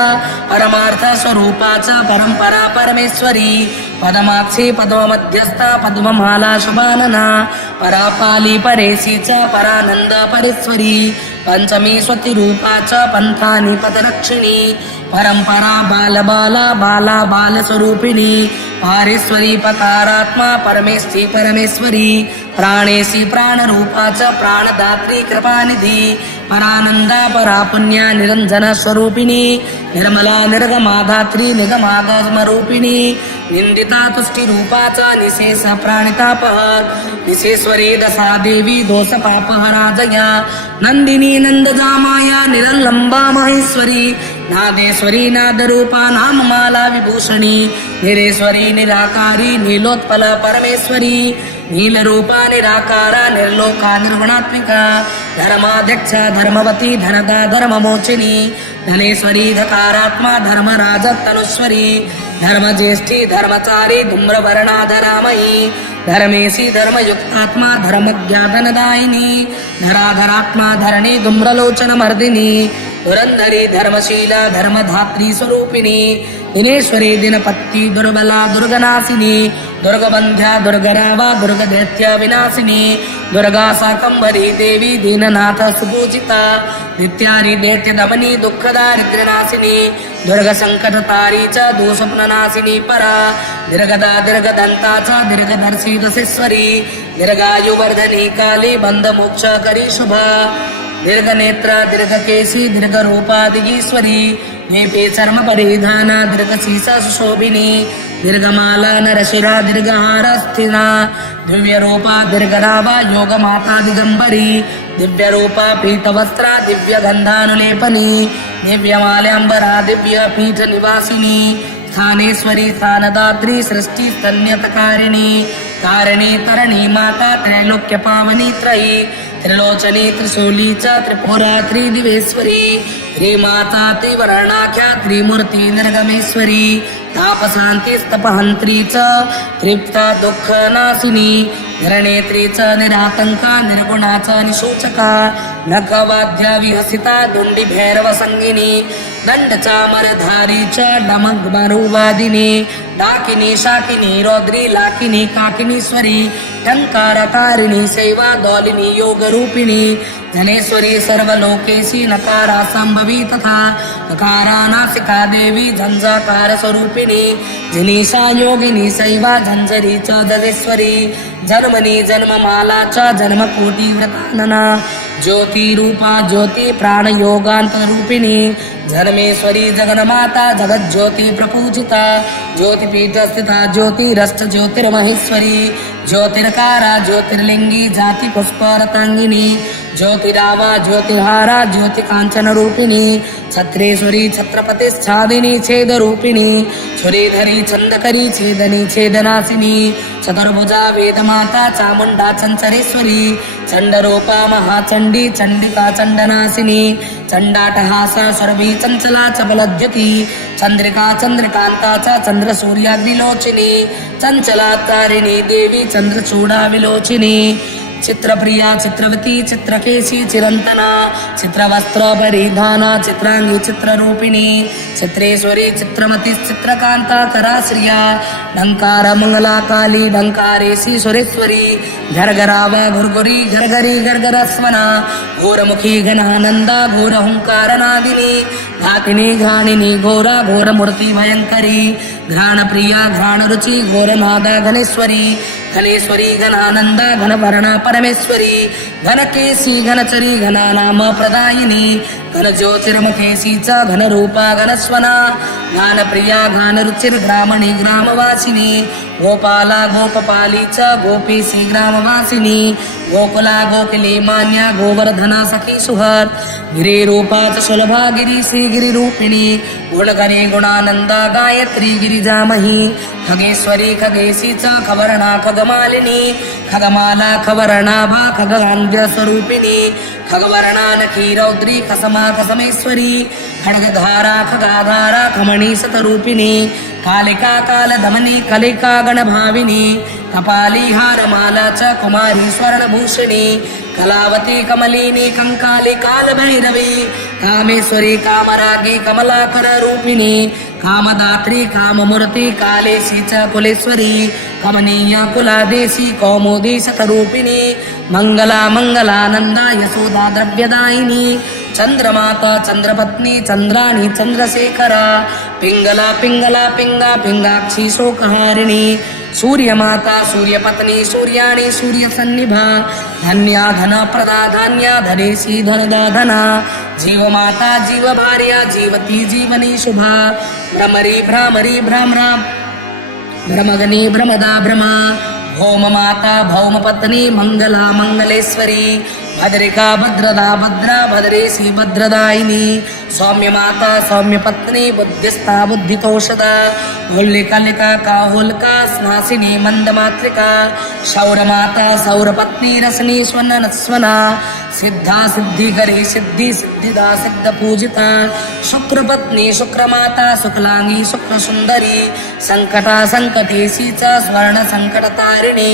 परमार्थ स्वरूपाच परंपरा परमेश्वरी पदमाक्षी पद्ममध्यस्था पद्ममाला शुभानना परापाली परेशी च परानंद परेश्वरी पंचमी स्वतिरूपा च पंथानी पदरक्षिणी परंपरा बालबाला बाला बालस्वरूपिणी पारेश्वरी पकारात्मा परमेष्ठी परमेश्वरी प्राणेशी प्राणरूपा च प्राणदात्री कृपानिधि परानंदा परा पुण्या निरंजन स्वरूपिणी निर्मला निर्गमाधात्री निगमागमरूपिणी निंदिता तुष्टि रूपा च निशेष प्राणितापहर निशेश्वरी दशा देवी दोष पापहराजया नंदिनी नंदजा माया निरलंबा महेश्वरी नादेश्वरी नादरूपा नाममाला विभूषणी निरेश्वरी निराकारी नीलोत्पल परमेश्वरी नीलरूपा निराकारा निर्लोका निर्गुणात्मिका धर्माध्यक्ष धर्मवती धनदा धर्ममोचिनी धनेश्वरी धकारात्मा धर्मराज तनुश्वरी धर्मज्येष्ठी धर्मचारी धूम्रवर्णाधरामयी धर्मेशी धर्मयुक्तात्मा धर्मज्ञातनदायिनी धराधरात्मा धरणी धूम्रलोचन मर्दिनी धुरंधरी धर्मशीला धर्मधात्री स्वरूपिणी दिनेश्वरी दिनपत्ती दुर्बला दुर्गनाशिनी दुर्गबंध्या दुर्गरावा दुर्गदैत्य विनाशिनी दुर्गा शाकंभरी देवी दीननाथ सुपूजिता नित्यारी दैत्य दमनी दुःखदारिद्र्यनाशिनी दुर्ग संकटतारी च दोषप्ननाशिनी परा दीर्घदा दीर्घदंता च दीर्घदर्शी दशेश्वरी दीर्घायुवर्धनी काली बंधमोक्षकरी शुभा दीर्घनेत्र दीर्घकेशी दीर्घरूपादिगीश्वरी दीपे चर्म परिधाना दीर्घशीसा सुशोभिनी दीर्घमाला नरशिरा दीर्घहारस्थिना दिव्यरूपा दीर्घरावा योगमाता दिगंबरी दिव्यरूपा पीतवस्त्रा दिव्यगंधानुलेपनी दिव्यमाल्यांबरा दिव्यपीठ निवासिनी स्थानेश्वरी स्थानदात्री सृष्टि स्तन्यतकारिणी कारिणी तरणी माता त्रैलोक्य पावनी त्रयी त्रिलोचनी त्रिशूली च त्रिपुरा त्रिदिवेश्वरी त्रिमाता त्रिवर्णाख्या त्रिमूर्ति निर्गमेश्वरी तापशान्तिस्तपहन्त्री च तृप्ता दुःखनाशिनी निरनेत्री च निरातंका निर्गुणा च निशोचका नखवाद्या विहसिता दुंडी भैरव संगिनी दंड चामरधारी च डमग्मरुवादिनी डाकिनी शाकिनी रौद्री लाकिनी काकिनीश्वरी टंकारकारिणी सेवा दौलिनी योग रूपिणी धनेश्वरी सर्वलोकेशी नकारा संभवी तथा नकारा नासिका देवी झंझाकार स्वरूपिणी जिनीशा योगिनी सैवा झंझरी च जगेश्वरी जन्मनी जन्ममाला च जन्मकोटि व्रतानना ज्योति रूपा ज्योति प्राण योगांत रूपिणी धर्मेश्वरी जगन्माता जगत ज्योति प्रपूजिता ज्योतिपीठ स्थिता ज्योतिरष्ट ज्योतिर्महेश्वरी ज्योतिर्कारा ज्योतिर्लिंगी जाति पुष्प रतांगिनी ज्योतिरावा ज्योतिहारा ज्योति कांचन रूपिणी छत्रेश्वरी छत्रपतिच्छादिनी छेद रूपिणी छुरीधरी छंदकरी छेदनी छेदनाशिनी चतुर्भुजा वेदमाता चामुंडा चंचरेश्वरी चंडरूपा महाचंडी चंडिका चंडनाशिनी चंडाटहासा सर्वी चंचला चबलद्युति चंद्रिका चंद्रकांता च चंद्र सूर्याग्निलोचिनी चंचला तारिणी देवी चंद्रचूड़ा विलोचिनी चित्रप्रिया चित्रवती चित्रकेशी चिरंतना चित्रवस्त्र परिधाना चित्रांगी चित्ररूपिणी चित्रेश्वरी चित्रमती चित्रकांता कराश्रिया ढंकार मंगला काली ढंकारेशी सुरेश्वरी घरघरावा घुरघुरी घरघरी घरघरस्वना घोरमुखी घनानंदा घोर हुंकारनादिनी घातिनी घ्राणिनी घोरा घोरमूर्ति भयंकरी घ्राण प्रिया घ्राण रुचि घोरनादा घनेश्वरी घनेश्वरी घनानंदा घनवर्णा परमेश्वरी घनकेशी घनचरी घनानाम प्रदायिनी घन ज्योतिर्मुखेशी च घनरूपा घनस्वना घानप्रिया घानरुचिर्ग्रामणी ग्रामवासिनी गोपाला गोपपाली च गोपीसी ग्रामवासिनी गोकुला गोकुले मान्या गोवर्धना सखी सुहर गिरिरूपा च सुलभा गिरीशी गिरिरूपिणी गुणगणे गुणानंदा गायत्री गिरिजामही खगेश्वरी खगेशी च खवर्णा खगमालिनी खगमाला खवर्णाभा खगांध्य स्वरूपिणी खगवर्णा नखी रौद्री खसमा खसमेश्वरी खड्गधारा खगाधारा खमणी सतरूपिणी कालिका कालदमनी कलिका गणभाविनी कपाली हारमाला च कुमारी स्वर्णभूषिणी कलावती कमलिनी कंकाली कालभैरवी कामेश्वरी कामरागी कमलाकर रूपिणी कामदात्री काममूर्ति कालेशी च कुलेश्वरी कमनीया कुलादेशी कौमुदी सतरूपिणी मंगला मंगलानंदा यशोदा द्रव्यदायिनी चंद्रमाता चंद्रपत्नी चंद्राणी चंद्रशेखरा पिंगला पिंगला पिंगा पिंगाक्षी शोकहारिणी सूर्यमाता सूर्यपत्नी सूर्याणी सूर्यसन्निभा धन्या धना प्रदा धान्या धनेशी धनदा धना जीवमाता जीवभार्या जीवती जीवनी शुभा भ्रमरी भ्रामरी भ्रामरा भ्रमगनी भ्रमदा भ्रमा भौम माता भौम पत्नी मंगला मंगलेश्वरी भद्रिका भद्रदा भद्रा भद्रेशी भद्रदायिनी सौम्य माता सौम्य पत्नी बुद्धिस्ता बुद्धितोषदा हुल्लिकलिका काहुल्का स्नासिनी मंदमात्रिका शौरमाता सौरपत्नी रसनी स्वना सिद्धा सिद्धिकरी सिद्धि सिद्धिदा सिद्ध पूजिता शुक्रपत्नी शुक्रमाता शुक्लांगी शुक्र सुंदरी संकटा संकटेशी च स्वर्ण संकटतारिणी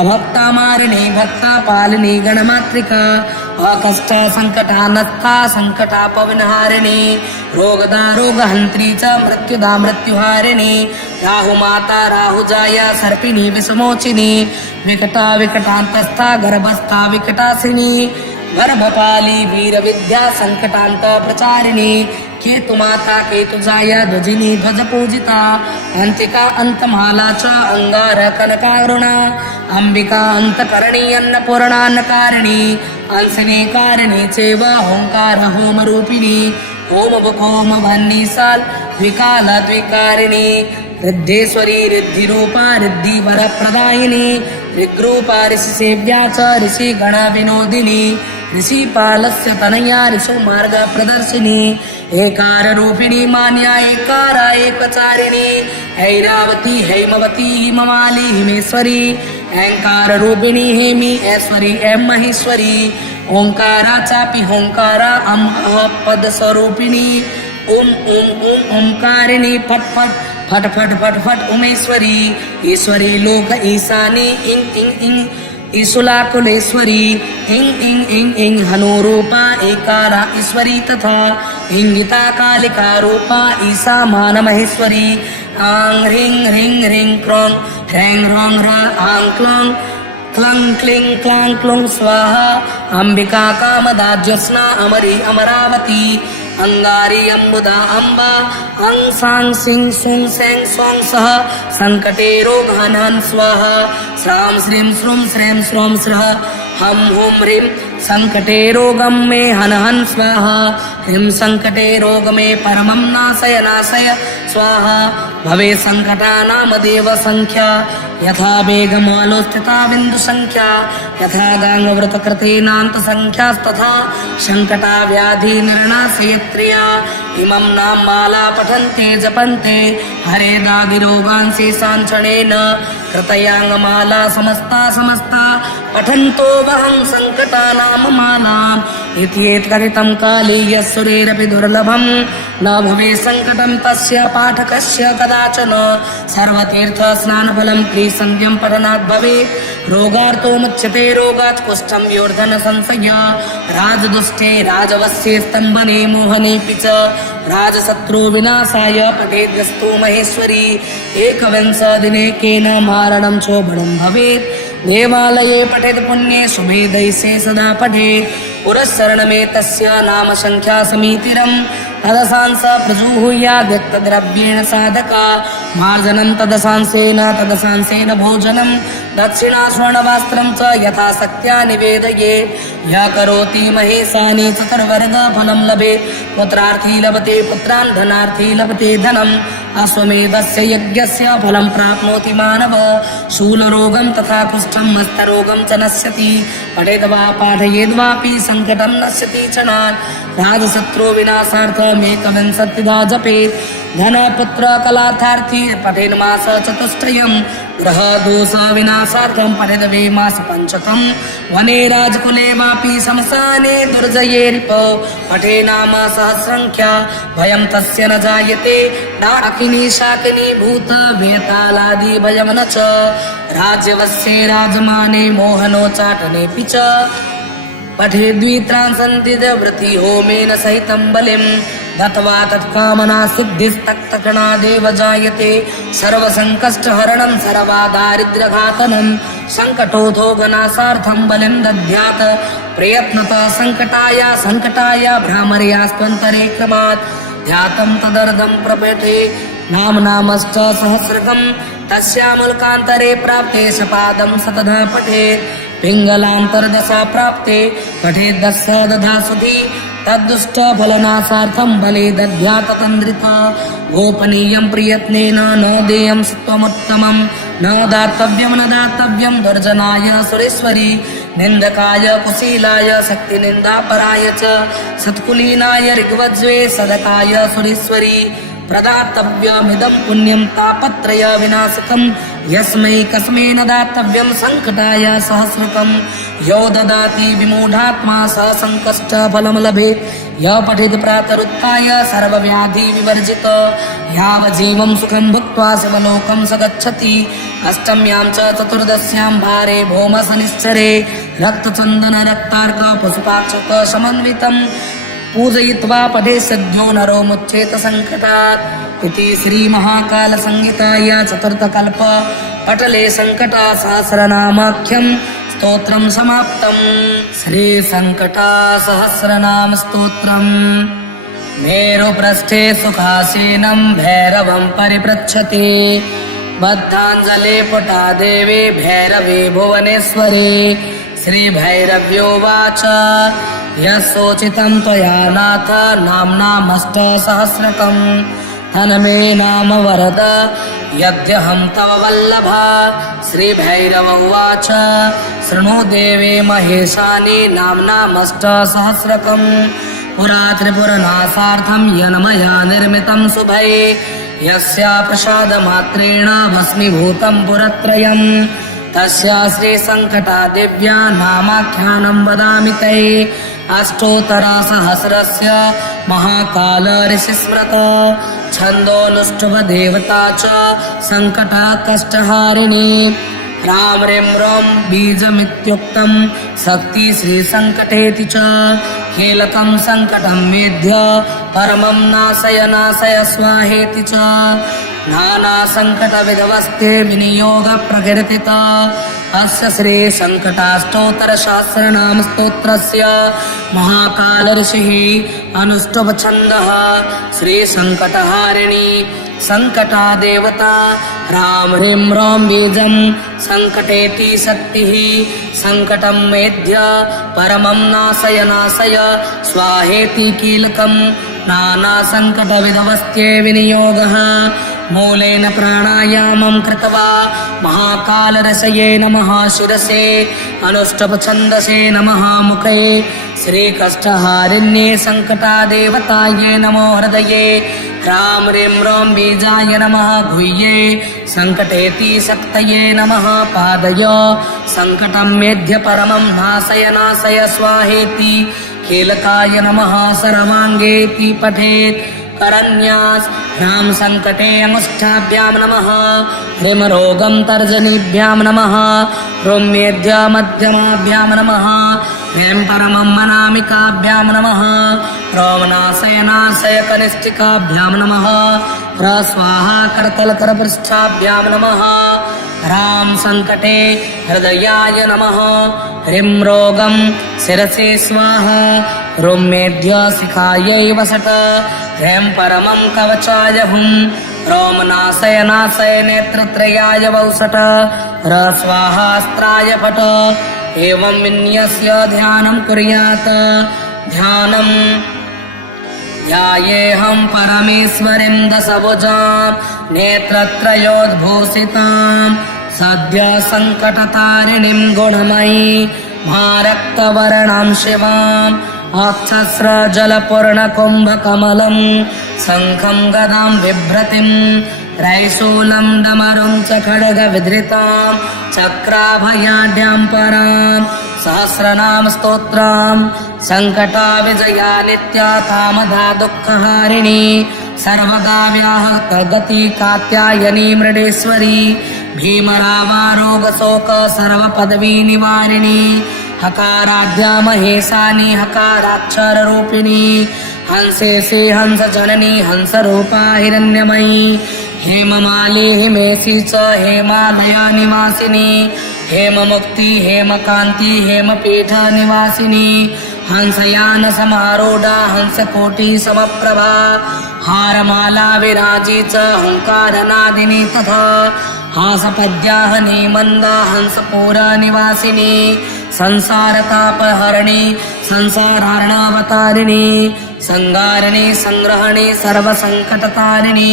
अभक्ता मारिणी भक्ता पालिनी गणमात्रिका अकष्ट संकटा नस्था संकटा पवनहारिणी रोगदा रोगहंत्री च मृत्युदा मृत्युहारिणी राहुमाता राहुजाया सर्पिणी विषमोचिनी विकटा विकटांतस्था गर्भस्था विकटासिनी गर्भपाली वीर विद्या संकटांत प्रचारिणी केतुमाता केतुजाया ध्वजिनी ध्वज पूजिता अंतिका अंतमाला च अंगार कनकारुणा अंबिका अंतकरणी अन्नपूर्णान्नकारिणी अंसने कारिणी चैव ओंकार होम रूपिणी ओम होम भन्नी साल द्विकाल द्विकारिणी रिद्धेश्वरी रिद्धिरूपा रिद्धि वरप्रदायिनी ऋग्रूपा ऋषिसेव्या च ऋषि गण विनोदिनी ऋषिपालस्य तनया ऋषु मार्ग प्रदर्शिनी एकार रूपिणी मान्या एकारा एकचारिणी ऐरावती हैमवती हिममाली हिमेश्वरी ऐंकार रूपिणी हेमी ऐश्वरी एम महेश्वरी ओंकारा चापि होंकारा अम पद स्वरूपिणी ओम ओम ओम ओंकारिणी फट फट फट फट फट फट उमेश्वरी ईश्वरी लोक ईशानी इंग इंग इंग ईशुला कुलेश्वरी इंग इंग इंग इंग हनुरूपा एकारा ईश्वरी तथा इंगिता कालिका रूपा ईसा मान महेश्वरी आं ह्रीं ह्रीं ह्रीं क्रों ह्रैं ह्रौं ह्र आं क्लों क्लं क्लीं क्लां क्लुं स्वाहा अंबिका कामदा ज्योत्स्ना अमरी अमरावती अंगारी अम्बुदा अम्बा अं सां सिं सुं सें स्वां सः संकटे रोगहनन् स्वाहा स्रां श्रीं श्रूं श्रें श्रों स्रः हं हुं ह्रीं संकटे रोगं मे हन हन स्वाहा ह्रीं संकटे रोग मे परमं नाशय नाशय स्वाहा भवे संकटानां देव संख्या यथा वेगमालो स्थिता बिंदु संख्या यथा गांगव्रतकृतेनान्त संख्यास्तथा संकटा व्याधि निर्णाशयत्रिया इमं नाम माला पठन्ते जपन्ते हरेदागिरोगान् शेषाञ्चणेन कृतयांगमाला समस्ता पठन्तो वहं संकटानां मालाम् इत्येतत्कथितं काले यस्सुरेरपि दुर्लभं न भवे संकटं तस्य पाठकस्य कदाचन सर्वतीर्थस्नानफलं त्रिसंध्यं पठनात् भवेत् रोगार्तो मुच्यते रोगात् कुष्ठं योर्धन संशय राजदुष्टे राजवस्ये स्तम्भने मोहनेऽपि च राजशत्रु विनाशाय पठेद्यस्तु महेश्वरी एकविंशदिनेकेन मारणं शोभनं भवेत् देवालये पठेत् पुण्ये शुभे दैसे सदा पठेत् पुरस्सरणमेतस्य नाम संख्या समीतिरम् तदसांस प्रजुहुयाद्यक्तद्रव्येण साधका मार्जनं तदसांसेन भोजनं दक्षिणा स्वर्णवस्त्रं च यथाशक्त्या निवेदये यः करोति महेशानि चतुर्वर्गफलं लभेत् पुत्रार्थी लभते पुत्रान् धनार्थी लभते धनम् अश्वमेधस्य यज्ञस्य फलं प्राप्नोति मानव शूलरोगं तथा कुष्ठं हस्तरोगं च नश्यति पठेद्वा पाठयेद्वापि संकटं नश्यति च नान् राजशत्रु विनाशार्थमेकविंशतिधा जपेत् धनपुत्र कलार्थार्थी पठेन् मास चतुष्टयम् ग्रहदोष विनाशार्थं पठेद् वै मास पञ्चकं वने राजकुले वापि श्मशाने दुर्जये रिपो पठेनाम सहस्रङ्ख्या भयं तस्य न जायते डाकिनी शाकिनी भूत वेतालादि भयं न च राज्यवस्ये राजमाने मोहनो चाटनेऽपि च पठेद्वित्रांसन्दिदवृत्ति होमेन सहितं बलिं दत्वा तत्कामना सिद्धिस्तक्तकणादेव जायते सर्वसङ्कष्टहरणं सर्वादारिद्र्यघातनं सङ्कटोऽधोगनाशार्थं बलिं दद्यात् प्रयत्नतः सङ्कटाय भ्रामर्यास्त्वन्तरे क्रमात् ध्यातं तदर्धं प्रपठे नामनामश्च सहस्रकं तस्यामुल्कान्तरे प्राप्ते सपादं सतधा पठेत् पिङ्गलान्तर्दशा प्राप्ते पठेत् दश दधासुधि तद्दुष्टफलनाशार्थं बले दद्याततन्द्रिता गोपनीयं प्रयत्नेन न देयं सत्त्वमुत्तमं न दातव्यं दुर्जनाय सुरेश्वरी निन्दकाय कुशीलाय शक्तिनिन्दापराय च सत्कुलीनाय ऋग्वज्वे सदकाय सुरेश्वरी प्रदातव्यमिदं पुण्यं तापत्रय विनाशकं यस्मै कस्मै न दातव्यं संकटाय सहस्रकं यो ददाति विमूढात्मा स संकष्टफलं लभेत् यः पठेत् प्रातरुत्थाय सर्वव्याधि विवर्जित यावज्जीवं सुखं भुक्त्वा शिवलोकं स गच्छति अष्टम्यां च चतुर्दश्यां भारे भौमशनिश्चरे रक्तचन्दन रक्तार्क पुष्पाक्षक समन्वितं पूजयित्वा पठे सद्यो नरो मुच्येत संकटात् इति श्री महाकाल संहिताया चतुर्थकल्प पटले संकटा सहस्रनामाख्यं स्तोत्रं समाप्तम्। श्री संकटा सहस्रनाम स्तोत्रम्। मेरुपृष्ठे सुखासीनं भैरवं परिपृच्छते बद्धाञ्जले पुटा देवी भैरवे भुवनेश्वरे श्रीभैरव्योवाच यस्सोचितं त्वया नाथ नाम्नामष्टसहस्रकं धनमे नाम वरद यद्यहं तव वल्लभा श्रीभैरव उवाच शृणु देवे महेशानि नाम्नामष्टसहस्रकं पुरा त्रिपुरनाशार्थं येन मया निर्मितं शुभै यस्या प्रसादमात्रेण भस्मीभूतं पुरत्रयम् तस्या श्रीसङ्कटा दिव्या नामाख्यानं वदामि ते अष्टोत्तरसहस्रस्य महाकाल ऋषिस्मृत छन्दोऽनुष्ठुभदेवता च सङ्कटकष्टहारिणी राम ह्रीं रों बीजमित्युक्तं शक्ति श्रीसङ्कटेति च कीलकं सङ्कटं मेध्य परमं नाशय स्वाहेति च नाना संकट विधवस्ते विनियोग प्रकीर्तिता अस्य श्री संकटाष्टोत्तर सहस्र नाम स्तोत्रस्य महाकाल ऋषिः अनुष्टुभ छन्दः श्री संकटहारिणी संकटा देवता राम ह्रीं रों बीजं संकटेति शक्तिः संकटं मेध्य परमं नाशय नाशय स्वाहेति कीलकं नाना संकट विधवस्ते विनियोगः मूलेन प्राणायामं कृत्वा महाकाल ऋषये नमः शिरसे अनुष्टुभ छन्दसे नमः मुखे श्रीकष्टहारिण्ये संकटा देवताये नमो हृदये राम ह्रीं रों बीजाय नमः गुह्ये संकटेति शक्तये नमः पादय संकटं मेध्य परमं नाशय नाशय स्वाहेति कीलकाय नमः सर्वाङ्गेति पठेत् करन्यास राम संकटे अंगुष्ठाभ्यां नमः ह्रीं रोगं तर्जनीभ्यां नमः रों मेध्य मध्यमाभ्यां नमः ह्रीं परमं अनामिकाभ्यां नमः रों नाशय नाशय कनिष्ठिकाभ्यां नमः स्वाहा करतलकरपृष्ठाभ्यां नमः राम संकटे हृदयाय नमः ह्रीं रोगं शिरसि स्वाहा रों मेध्य शिखायै वसट ह्रीं परमं कवचाय हुं रों नाशय नाशय नेत्रत्रयाय वौसट स्वाहास्त्राय फट एवं विन्यस्य ध्यानं कुर्यात् ध्यानं ध्यायेऽहं परमेश्वरीं दशभुजां नेत्रत्रयोद्भूषितां सद्य संकटतारिणीं गुणमयी महारक्तवर्णां शिवाम् अक्षस्र जलपूर्णकुम्भकमलं शङ्खं गदां बिभ्रतिं त्रैशूलं डमरुं च खड्गविधृतां चक्राभयाढ्यां परां सहस्रनाम स्तोत्रं संकटा विजया नित्या कामदा दुःखहारिणी सर्वदा व्याहतगति कात्यायनी मृडेश्वरी भीमरावारोगशोक सर्वपदवी निवारिणी हकाराद्या महेशानी हकाराक्षररूपिणी हंसेशे हंस जननी हंस रूपा हिरण्यमयी हेममाली हिमेशी च हेमालया निवासिनी हेममुक्ति हेमकान्ति हेमपीठ निवासिनी हंसयान समारूढा हंसकोटि समप्रभा हारमाला विराजी च हंकारनादिनी तथा हासपद्याहनी मंदा हंसपुरा निवासिनी संसारतापहरिणी संसारार्णवतारिणी संगारिणी संग्रहणी सर्वसंकटतारिणी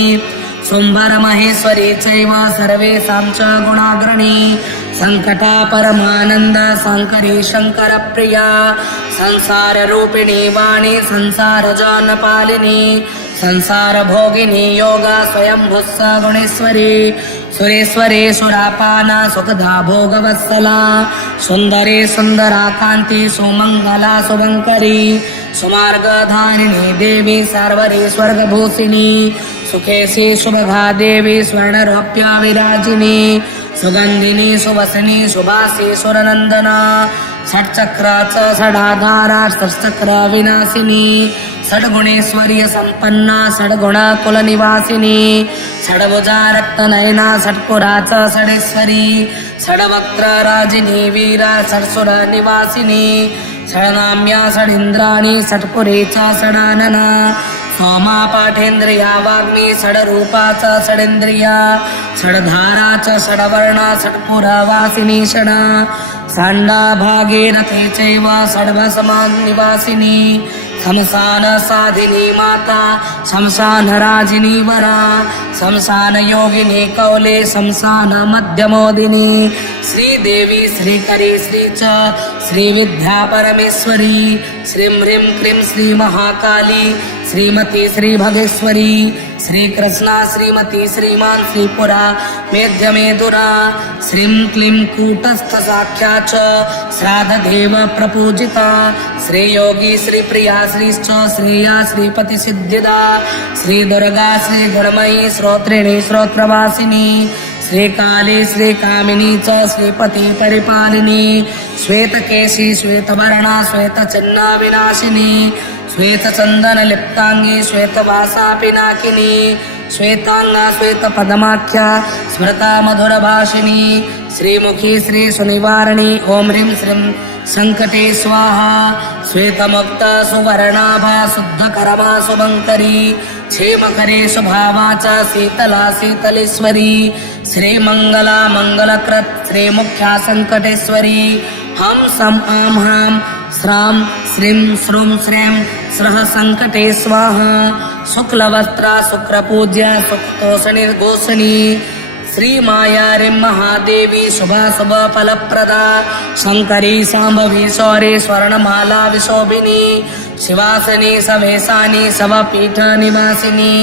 शुंभर महेश्वरी चैव सर्वेषां च गुणाग्रणी संकटा परमानंद शंकरी शंकर प्रिया संसार रूपिणी वाणी संसार जानपालिनी संसार भोगिनी योगा स्वयंभुस्स गुणेश्वरी सुरेश्वरे सुरापाना सुखदा भोगवत्सला सुंदरे सुंदराकांति सुमंगला शुभंकरी सुमार्गधारिणी देवी सर्वरी स्वर्गभूषिनी सुखेशी शुभगा देवी स्वर्णरूप्या विराजिनी सुगंधिनी सुवसनी सुभासी सुरनंदना षट्चक्र च षडाधारा षट्चक्र विनाशिनी षड्गुणेश्वर्य संपन्ना षड्गुण कुल निवासिनी षड्भुजा रक्तनयना षट्पुरा च षडेश्वरी षड्वक्त्र राजिनी वीरा षट्सुर निवासिनी षड्नाम्या षडिन्द्राणी षट्पुरे च षडानना सोमा पाठेन्द्रिया वाग्मी षड्रूपा च षडिन्द्रिया षड्धारा च षड्वर्णा षट्पुरा वासिनी षडा साण्डा भागीरथी चैव षड्भस्मान् निवासिनी शमशान साधिनी माता शमशान राजिनी वरा शमशान योगिनी कौले शमशान मध्यमोदिनी श्रीदेवी श्रीकरी श्री च श्री विद्या परमेश्वरी श्रीं ह्रीं क्लीं श्री महाकाली श्रीमती श्री भगेश्वरी श्री कृष्णा श्रीमती श्रीमान श्रीपुरा मेध्यमेदुरा श्रीं क्लीं कूटस्थ साख्या च श्राद्धदेव प्रपूजिता श्री योगी श्री प्रिया श्रीश्च श्रेया श्रीपति सिद्धिदा श्री दुर्गा श्री गुणमयी श्रोत्रिणी श्रोत्रवासिनी श्री काली श्री कामिनी च श्रीपति परिपालिनी श्वेतकेशी श्वेतवर्णा श्वेतचिह्न विनाशिनी श्वेतचंदन लिप्तांगी श्वेतवासा पिनाकिनी श्वेतांगा श्वेत पदमाख्या स्मृता मधुर भाषिणी श्रीमुखी श्री सुनिवारिणी ओम ह्रीं श्रीं संकटे स्वाहा श्वेतमुक्त सुवर्णाभा शुद्धकरमा शुभंकरी क्षेमकरे शुभावाचा शीतला शीतलेश्वरी श्रीमंगला मंगलकृत श्रीमुख्या संकटेश्वरी हम सम आम हाम श्राम श्रीं श्रूं श्रें स्रः संकटे स्वाहा शुक्लवस्त्रा शुक्रपूज्या सुखतोषणी गोषणी श्री मायारिं महादेवी शुभा शुभ फलप्रदा शंकरी शांभवी शौरी स्वर्णमाला विशोभिनी शिवासनी सवेशानी शवपीठ निवासिनी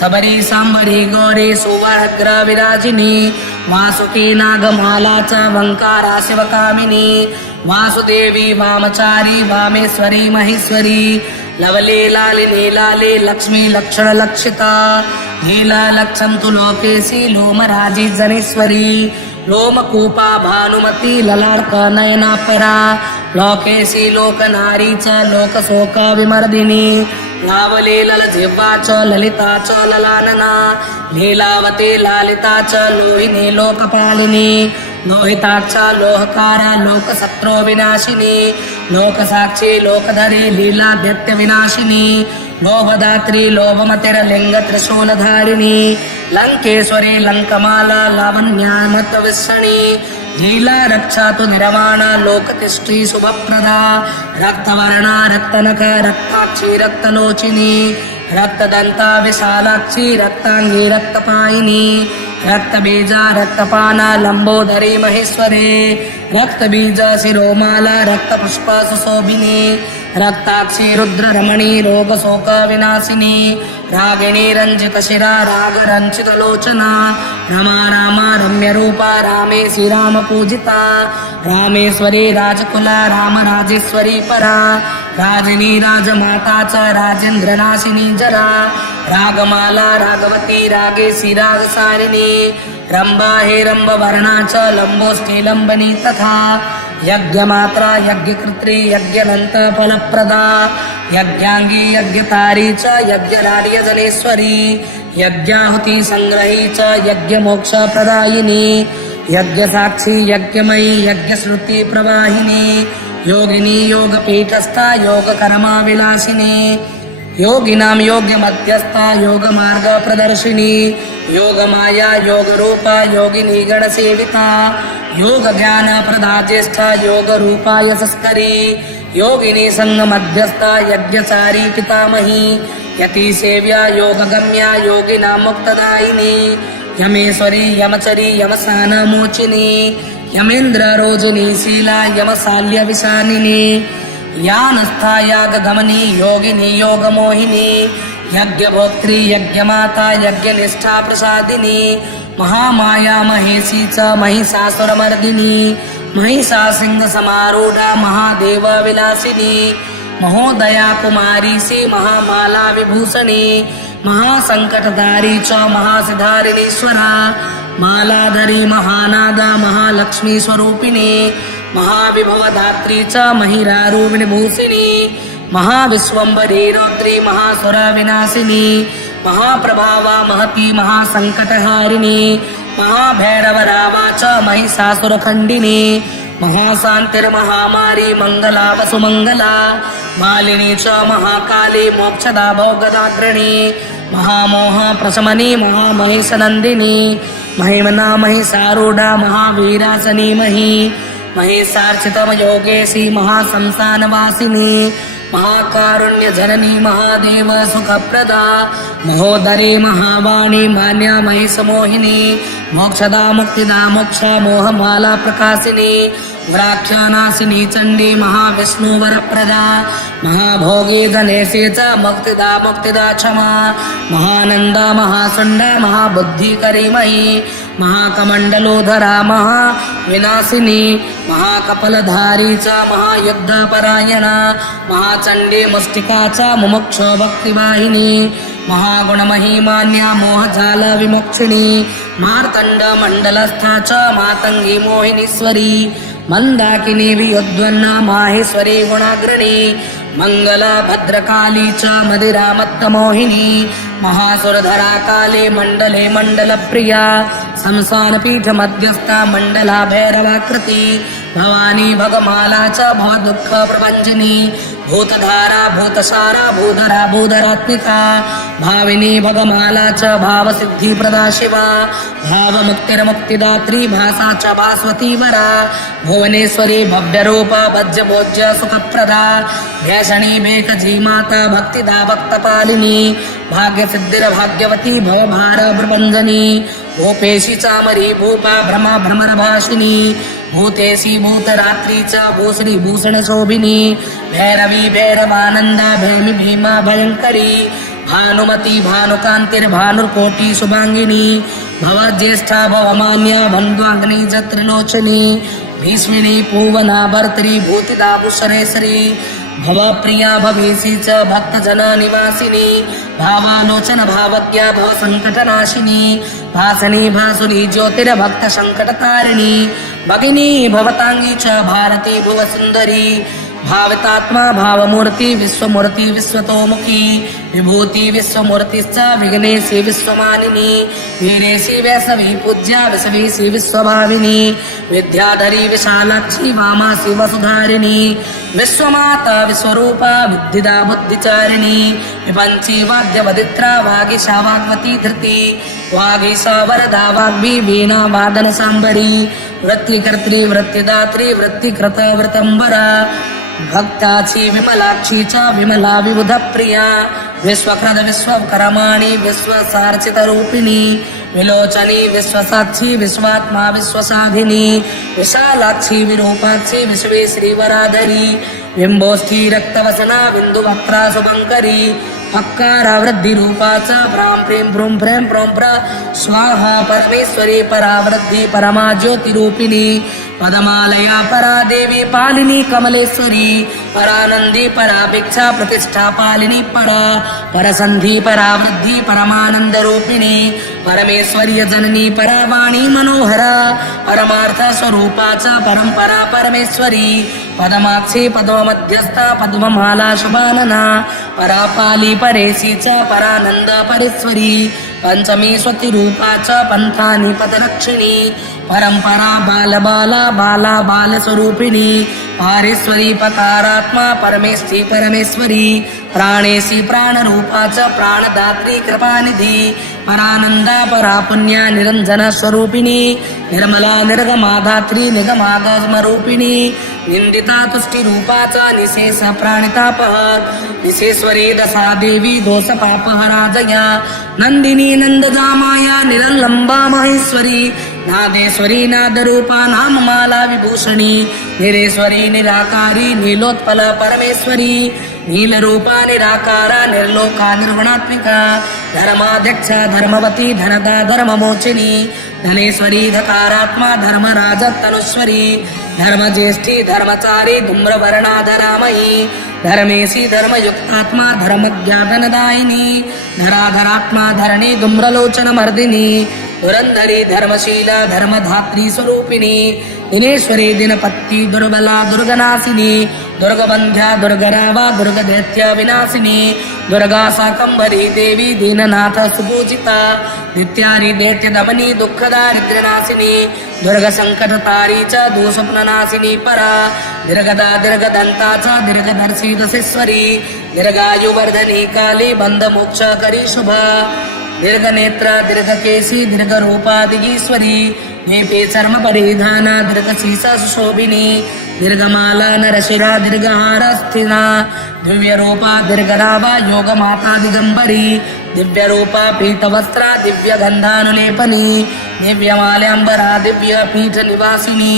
सबरी सांबरी गौरी सुवर्ग्र विराजिनी वासुकी नागमाला च वंकारा शिवकामिनी वासुदेवी वामचारी वामेश्वरी महेश्वरी लवले लालिनी लाले लक्ष्मी लक्षण लक्षिता नीला लक्षम तु लोकेशी लोमराजी जनेश्वरी लोमकूपा भानुमती ललाट नयना परा लोकेशी लोकनारी च लोकशोक विमर्दिनी लावले ललजिह्वा च ललिता च ललानना लीलावती लालिता च लोहिनी लोकपालिनी लोहिता च लोहकारा लोकशत्रो विनाशिनी लोकसाक्षी लोकधरी लीला दैत्य विनाशिनी लोभदात्री लोभमतिर्लिंग त्रिशूलधारिणी लंकेश्वरी लंकमाला लावण्यामत्विषणी लीला रक्षा तु निर्वाणा लोकतिष्ठी शुभप्रदा रक्तवर्णा रक्तनख रक्ताक्षी रक्तलोचिनी रक्तदंता विशालाक्षी रक्तांगी रक्तपायिनी रक्तबीजा रक्तपाना लंबोदरी महेश्वरी रक्तबीज शिरोमाला रक्तपुष्प सुशोभिनी रक्ताक्षी रुद्ररमणी रोगशोक विनाशिनी रागिणी रंजित शिरा राग रंचित लोचना रमा रामा रम्य रूपा रामे श्रीराम पूजिता रामेश्वरी राजकुला राम राजेश्वरी परा राजिनी राजमाता च राजेंद्र नाशिनी जरा रागमाला रागवती रागेशी रागसारिणी रंबा हे रंब वर्णा च लंबोष्ठी लंबनी तथा यज्ञमात्रा यज्ञकृत्री यज्ञनंत फलप्रदा यज्ञांगी यज्ञतारी च यज्ञराड्य जनेश्वरी यज्ञाहुति संग्रही च यज्ञमोक्ष प्रदायिनी यज्ञसाक्षी यज्ञमयी यज्ञश्रुति प्रवाहिनी योगिनी योगपीठस्था योगकर्मा विलासिनी योगिनां योग्य मध्यस्था योग मार्ग प्रदर्शिनी योग माया योग रूपा योगिनी गण सेविता योग ज्ञान प्रदा ज्येष्ठा योग रूपा यशस्करी योगिनी संग मध्यस्था यज्ञचारी पितामही यति सेव्या योग गम्या योगिना मुक्तदायिनी यमेश्वरी यमचरी यमसान मोचिनी यमेन्द्र रोजनी शीला यमशाल्य विशानिनी यानस्था याग गमनी योगिनी योग मोहिनी यज्ञ भोक्त्री यज्ञ माता यज्ञ निष्ठा प्रसादिनी महामाया महेशी च महिषासुरमर्दिनी महिषा सिंह समारूढ़ा महादेव विलासिनी महोदया कुमारी सी महामाला विभूषणी महासंकटधारी च महासिद्धारिणीश्वरा मालाधरी महानागा महालक्ष्मी स्वरूपिणी महाविभवधात्री च महिरारूपिणीभूषिणी महाविश्वम्भरी रौद्री महासुर विनाशिनी महाप्रभावा महती महासंकटहारिणी महाभैरवरावा च महिषासुरखंडिनी महाशांतिर्महामारी मंगला वसुमंगला मालिनी च महाकाली मोक्षदा भोगदाग्रणी महामोह प्रशमनी महामहेशनंदिनी महिमना महिषारूढ़ा महावीरासनी मही महेशार्चितम योगेशी महाशंसानवासिनी महाकारुण्य जननी महादेव सुखप्रदा महोदरी महावाणी मान्या महिषमोहिनी मोक्षदा मुक्तिदा मोक्ष मोहमाला प्रकाशिनी व्राख्यानाशिनी चंडी महाविष्णुवरप्रदा महाभोगी गणेशे च मुक्तिदा क्षमा महानंदा महासुंडा महाबुद्धिकरी मही महाकमंडलोधरा महाविनाशिनी महाकपलधारी च महायुद्धपरायणा महाचंडी मुष्टिका च मुमुक्षो भक्तिवाहिनी महागुणमहिमान्या मोहजाल विमोक्षिणी मार्तंड मंडलस्था च मातंगी मोहिनीश्वरी मंदाकिनी वियोद्वन्ना माहेश्वरी गुणाग्रणी मंगला भद्रकाली च मदिरामत्तमोहिनी महासुरधरा काले मंडले मंडलप्रिया संसानपीठ मध्यस्था मंडला भैरवाकृति भवानी भगमाला च भवदुःख प्रपञ्चनी भूतधारा भूतसारा भूधरा भूधरात्मिका भाविनी भगमाला च भावसिद्धिप्रदा शिवा भावमुक्तिर्मुक्तिदात्री भासा च भास्वती वरा भुवनेश्वरी भव्यरूपा भज्यभोज्य सुखप्रदा भैषणी भेकजी माता भक्तिदा भक्तपालिनी भाग्यसिद्धिर्भाग्यवती भवभार प्रभञ्जनी भूपेशी चामरी भूपा भ्रमा भ्रमरभाषिनी भूतेशी भूतरात्री च भूश्री भूषण शोभिनी भैरवी भैरवानंदा भैमी भीमा भयंकरी भानुमती भानुकांतिर्भानुर्कोटि शुभांगिनी भवज्येष्ठा भवमान्या बन्ध्वाग्नि च त्रिलोचनी भीष्मिनी पूवना भर्तरी भूतिदा भूषणेश्वरी भवप्रिया भवेशी च भक्तजन निवासिनी भावालोचन भावज्ञा भवसङ्कटनाशिनी भासनी भासुरी ज्योतिर्भक्त संकटतारिणी भगिनी भवतांगी च भारती भुवसुंदरी भावितात्मा भावमूर्ति विश्वमूर्ति विश्वतोमुखी विभूति विश्वमूर्तिश्च विघ्नेशी विश्वमानिनी वीरेशी वैष्णवी पूज्या विश्वेशी विश्वभाविनी विद्याधरी विशालाक्षी वामासी वसुधारिणी विश्वमाता विश्वरूपा बुद्धिदा बुद्धिचारिणी विपंची वाद्यवदित्रा वागीशा वाग्वती धृति वागीशा वरदा वाग्मी वीणा वादन सांबरी वृत्तिकर्त्री वृत्तिदात्री वृत्तिकृत वृतंबरा भक्ताची विमलाक्षी च विमला विबुध प्रिया विश्वक्रद विश्वकर्माणि विश्वसार्चित रूपिणी विलोचनी विश्वसाक्षी विश्वात्मा विश्वसाधिनी विशालाक्षी विरूपाक्षी विश्वे श्रीवराधरी बिंबोष्ठी रक्तवसना बिंदुवक्त्रा शुभंकरी अक्कारा वृद्धि रूपाच प्रां प्रेम भ्रूं प्रेम प्रों प्र स्वाहा परमेश्वरी परावृद्धि परमा ज्योति रूपिणी पदमालया परा देवी पालिनी कमलेश्वरी परानंदी पराभिक्षा प्रतिष्ठा पालिनी परा परसंधि परावृद्धि परमानंद रूपिणी परमेश्वरी जननी परवाणी मनोहरा परमार्थ स्वरूपाच परंपरा परमेश्वरी पदमाक्षी पद्ममध्यस्था पद्ममाला शुभानना परापाली परेशी च परानंद परेश्वरी पंचमी स्वती रूपाच पंथानी पदरक्षिणी परंपरा बालबाला बाला बालस्वरूपिणी पारेश्वरी पकारात्मा परमेश्वरी परमेश्वरी प्राणेशी प्राणरूपाच प्राणदात्री कृपानिधी परानंदा परा पुण्या निरंजन स्वरूपिणी निर्मला निर्गमाधात्री निगमागमरूपिणी निंदिता तुष्टी रूपाच निशेष प्राणितापह विशेश्वरी दशा देवी दोष पापहरा जया नंदिनी नंदजामाया निरलंबा महेश्वरी नादेश्वरी नादरूपा नाममाला विभूषणी निरेश्वरी निराकारी नीलोत्पल परमेश्वरी नीलरूपा निराकारा निर्लोका निर्गुणात्मिका धर्माध्यक्ष धर्मवती धनदा धर्ममोचिनी धनेश्वरी धकारात्मा धर्मराज तनुश्वरी धर्मज्येष्ठी धर्मचारी धूम्रवर्णाधरामयी धर्मेशी धर्मयुक्तात्मा धर्मज्ञानदायिनी धराधरात्मा धरणी धूम्रलोचन मर्दिनी धुरंधरी धर्मशीला धर्मधात्री स्वरूपिणी दिनेश्वरी दिनपत्ती दुर्बला दुर्गनाशिनी दुर्गबंध्या दुर्गरावा दुर्गदैत्य विनाशिनी दुर्गा शाकंभरी देवी दीननाथ सुपूजिता नित्यारी दैत्य दमनी दुःखदारिद्र्यनाशिनी दुर्ग संकटतारी च दोषप्ननाशिनी परा दीर्घदा दीर्घदंता च दीर्घदर्शी दशेश्वरी दीर्घायुवर्धनी काली बंधमोक्षकरी शुभा दीर्घनेत्र दीर्घकेशी दीर्घरूपा दिगीश्वरी दीपे चर्म परिधाना दीर्घशीसा सुशोभिनी दीर्घमाला नरशिरा दीर्घहार स्थिना दिव्यरूपा दीर्घरावा योगमाता दिगंबरी दिव्यरूपा पीतवस्त्रा दिव्यगंधानुलेपनी दिव्यमाल्यांबरा दिव्यपीठ निवासिनी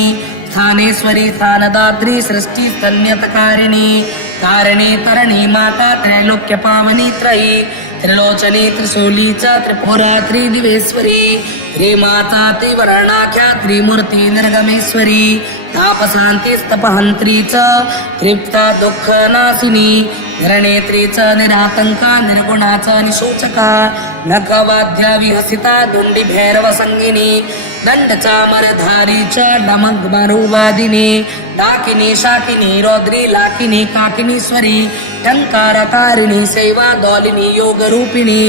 स्थानेश्वरी स्थानदात्री सृष्टि स्तन्यतकारिणी तारिणी तरणी माता त्रैलोक्य पावनी त्रयी त्रिलोचनी त्रिशूली च त्रिपुरा त्रिदिवेश्वरी त्रिमाता त्रिवर्णाख्या त्रिमूर्ति निर्गमेश्वरी तापशान्तिस्तपहन्त्री च तृप्ता दुःखनाशिनी निरनेत्री च निरातंका निर्गुणा च निशोचका नखवाद्या विहसिता दुंडी भैरव संगिनी दंड चामरधारी च डमग्मरुवादिनी डाकिनी शाकिनी रौद्री लाकिनी काकिनीश्वरी टंकारकारिणी सेवा दौलिनी योग रूपिणी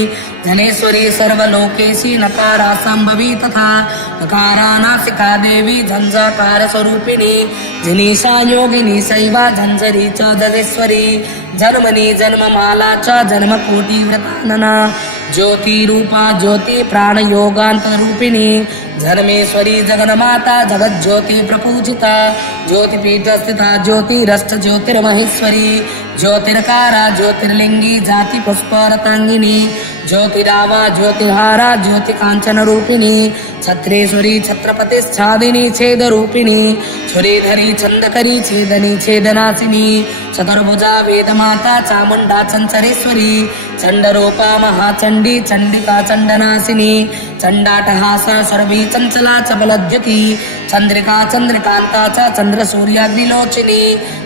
धनेश्वरी सर्वलोकेशी नकारा संभवी तथा नकारा नासिका देवी झंझाकार स्वरूपिणी जनीशा योगिनी सैवा झंझरी च जगेश्वरी जन्मनी जन्ममाला च जन्मकोटि व्रतानना ज्योति रूपा ज्योति प्राण योगांत रूपिणी धर्मेश्वरी जगन्माता जगत ज्योति प्रपूजिता ज्योतिपीठ स्थिता ज्योतिरष्ट ज्योतिर्महेश्वरी ज्योतिर्कारा ज्योतिर्लिंगी जाति पुष्परतांगिनी ज्योतिरावा ज्योतिहारा ज्योति कांचन रूपिणी छत्रेश्वरी छत्रपतिच्छादिनी छेद रूपिणी छुरीधरी छंदकरी छेदनी छेदनाशिनी चतुर्भुजा वेदमाता चामुंडा चंचरेश्वरी चंडरूपा महाचंडी चंडिका चंडनाशिनी चंडाटहासा सर्वी चंचला चबलद्यति चंद्रिका चंद्रकांता च चंद्र सूर्याग्निलोचिनी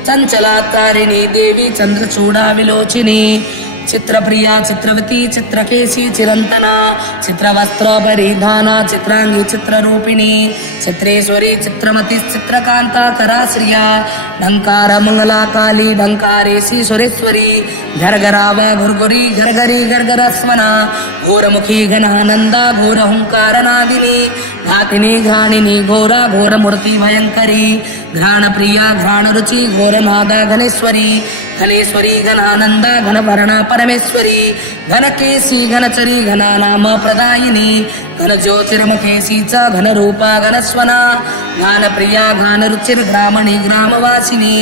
चंचलातारिणी देवी चंद्रचूड़ा विलोचिनी चित्रप्रिया चित्रवती चित्रकेशी चिरंतना चित्रवस्त्र परिधाना चित्रांगी चित्ररूपिणी चित्रेश्वरी चित्रमती चित्रकांता कराश्रिया ढंकार मंगला काली ढंकारेशी सुरेश्वरी घरघराव घुरघुरी घरघरी घरघरस्वना घोरमुखी घनानंदा घोरहुंकारनादिनी घातिनी घ्राणिनी घोरा घोरमूर्ति भयंकरी घ्राण प्रिया घ्राण रुचि घोरनादा घनेश्वरी घनेश्वरी घनानंदा घनवर्णा परमेश्वरी घनकेशी घनचरी घनानाम प्रदायिनी घन ज्योतिर्मखेशी च घनरूपा घनस्वना घानप्रिया घानरुचिर्ग्रामणी ग्रामवासिनी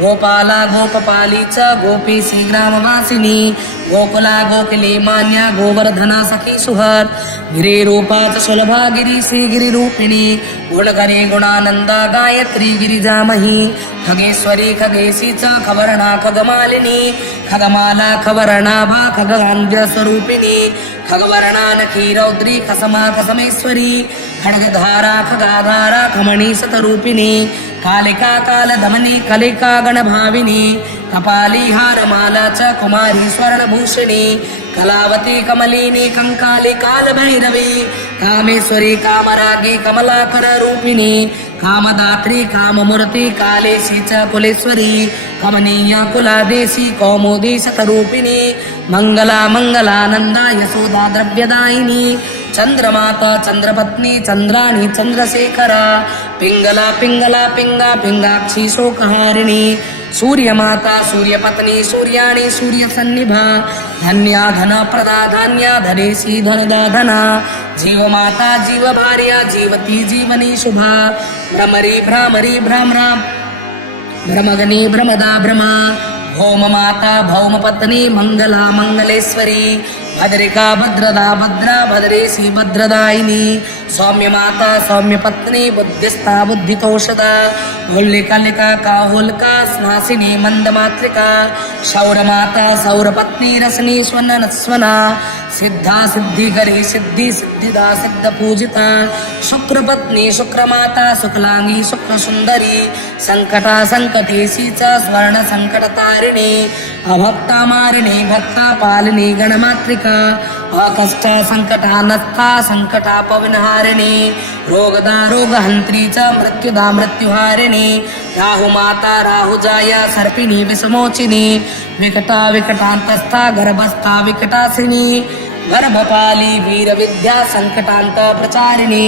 गोपाला गोपपाली च गोपीसी ग्रामवासिनी गोकुला गोकुले मान्या गोवर्धना सखी सुहर गिरिरूपा च सुलभा गिरीशी गिरिरूपिणी गुणकरी गुणानंदा गायत्री गिरिजामही खगेश्वरी खगेशी च खवर्णा खगमालिनी खगमाला खवर्णाभा खगांध्य स्वरूपिणी खगवर्णा नखी रौद्री खसमा खसमेश्वरी खड्गधारा खगाधारा खमणी सतरूपिणी कालिका कालदमनी कलिका गणभाविनी कपाली हारमाला च कुमारी स्वर्णभूषिणी कलावती कमलिनी कंकाली कालभैरवी कामेश्वरी कामरागी कमलाकर रूपिणी कामदात्री काममूर्ति कालेशी च कुलेश्वरी कमनीया कुलादेशी कौमुदी सतरूपिणी मंगला मंगलानंदा यशोदा द्रव्यदायिनी चंद्रमाता चंद्रपत्नी चंद्राणी चंद्रशेखरा पिंगला पिंगला पिंगा पिंगाक्षी शोकहारिणी सूर्यमाता सूर्यपत्नी सूर्याणी सूर्यसन्निभा धन्या धन प्रदा धान्या धनेशी धनदा धना जीवमाता जीव भार्या जीवती जीवनी शुभा भ्रमरी भ्रामरी भ्रमरा भ्रमगनी भ्रमदा भ्रमा भौम माता भौम पत्नी मंगला मंगलेश्वरी भद्रिका भद्रदा भद्रा भद्रेशी भद्रदायिनी सौम्य माता सौम्य पत्नी बुद्धिस्था बुद्धितोषदा हुल्लिकलिका काहुल्का स्नासिनी मंदमात्रिका शौर माता सौर पत्नी रसनी स्वना सिद्धा सिद्धिकरी सिद्धि सिद्धिदा सिद्ध पूजिता शुक्र पत्नी शुक्र माता शुक्लांगी शुक्र सुंदरी संकटा संकटेशी च स्वर्ण संकट तारिणी अभक्ता मारिणी भक्ता पालिनी गणमात्रिका अकष्ट संकटानस्था संकटा पवनहारिणी रोगदा रोगहंत्री च मृत्युदा मृत्युहारिणी राहु माता राहुजाया सर्पिणी विषमोचिनी विकटा विकटांतस्था गर्भस्था विकटासिनी गर्भपाली वीर विद्या संकटांत प्रचारिणी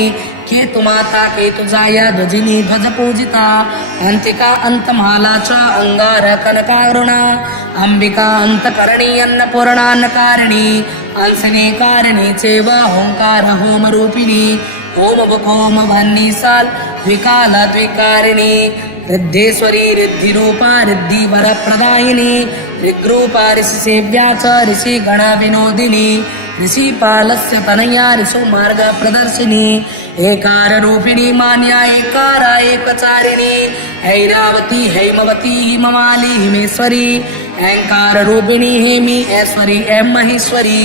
केतु माता केतुजाया ध्वजिनी ध्वज पूजिता अंतिका अंतमाला च अंगार कनकारुणा अंबिका अंतकरणी अन्नपूर्णान्नकारिणी अंसने कारिणी चैव ओंकार होम रूपिणी ओम ओम वन्नी साल द्विकाल द्विकारिणी रिद्धेश्वरी रिद्धिरूपा रिद्धि वर प्रदायिनी ऋग्रूपा ऋषि सेव्या च ऋषि गण विनोदिनी ऋषिपालस्य तनया ऋषु मार्ग प्रदर्शिनी एकार रूपिणी मान्या एकारा एकचारिणी ऐरावती हैमवती हिममाली हिमेश्वरी ऐंकार रूपिणी हेमी ऐश्वरी एम महेश्वरी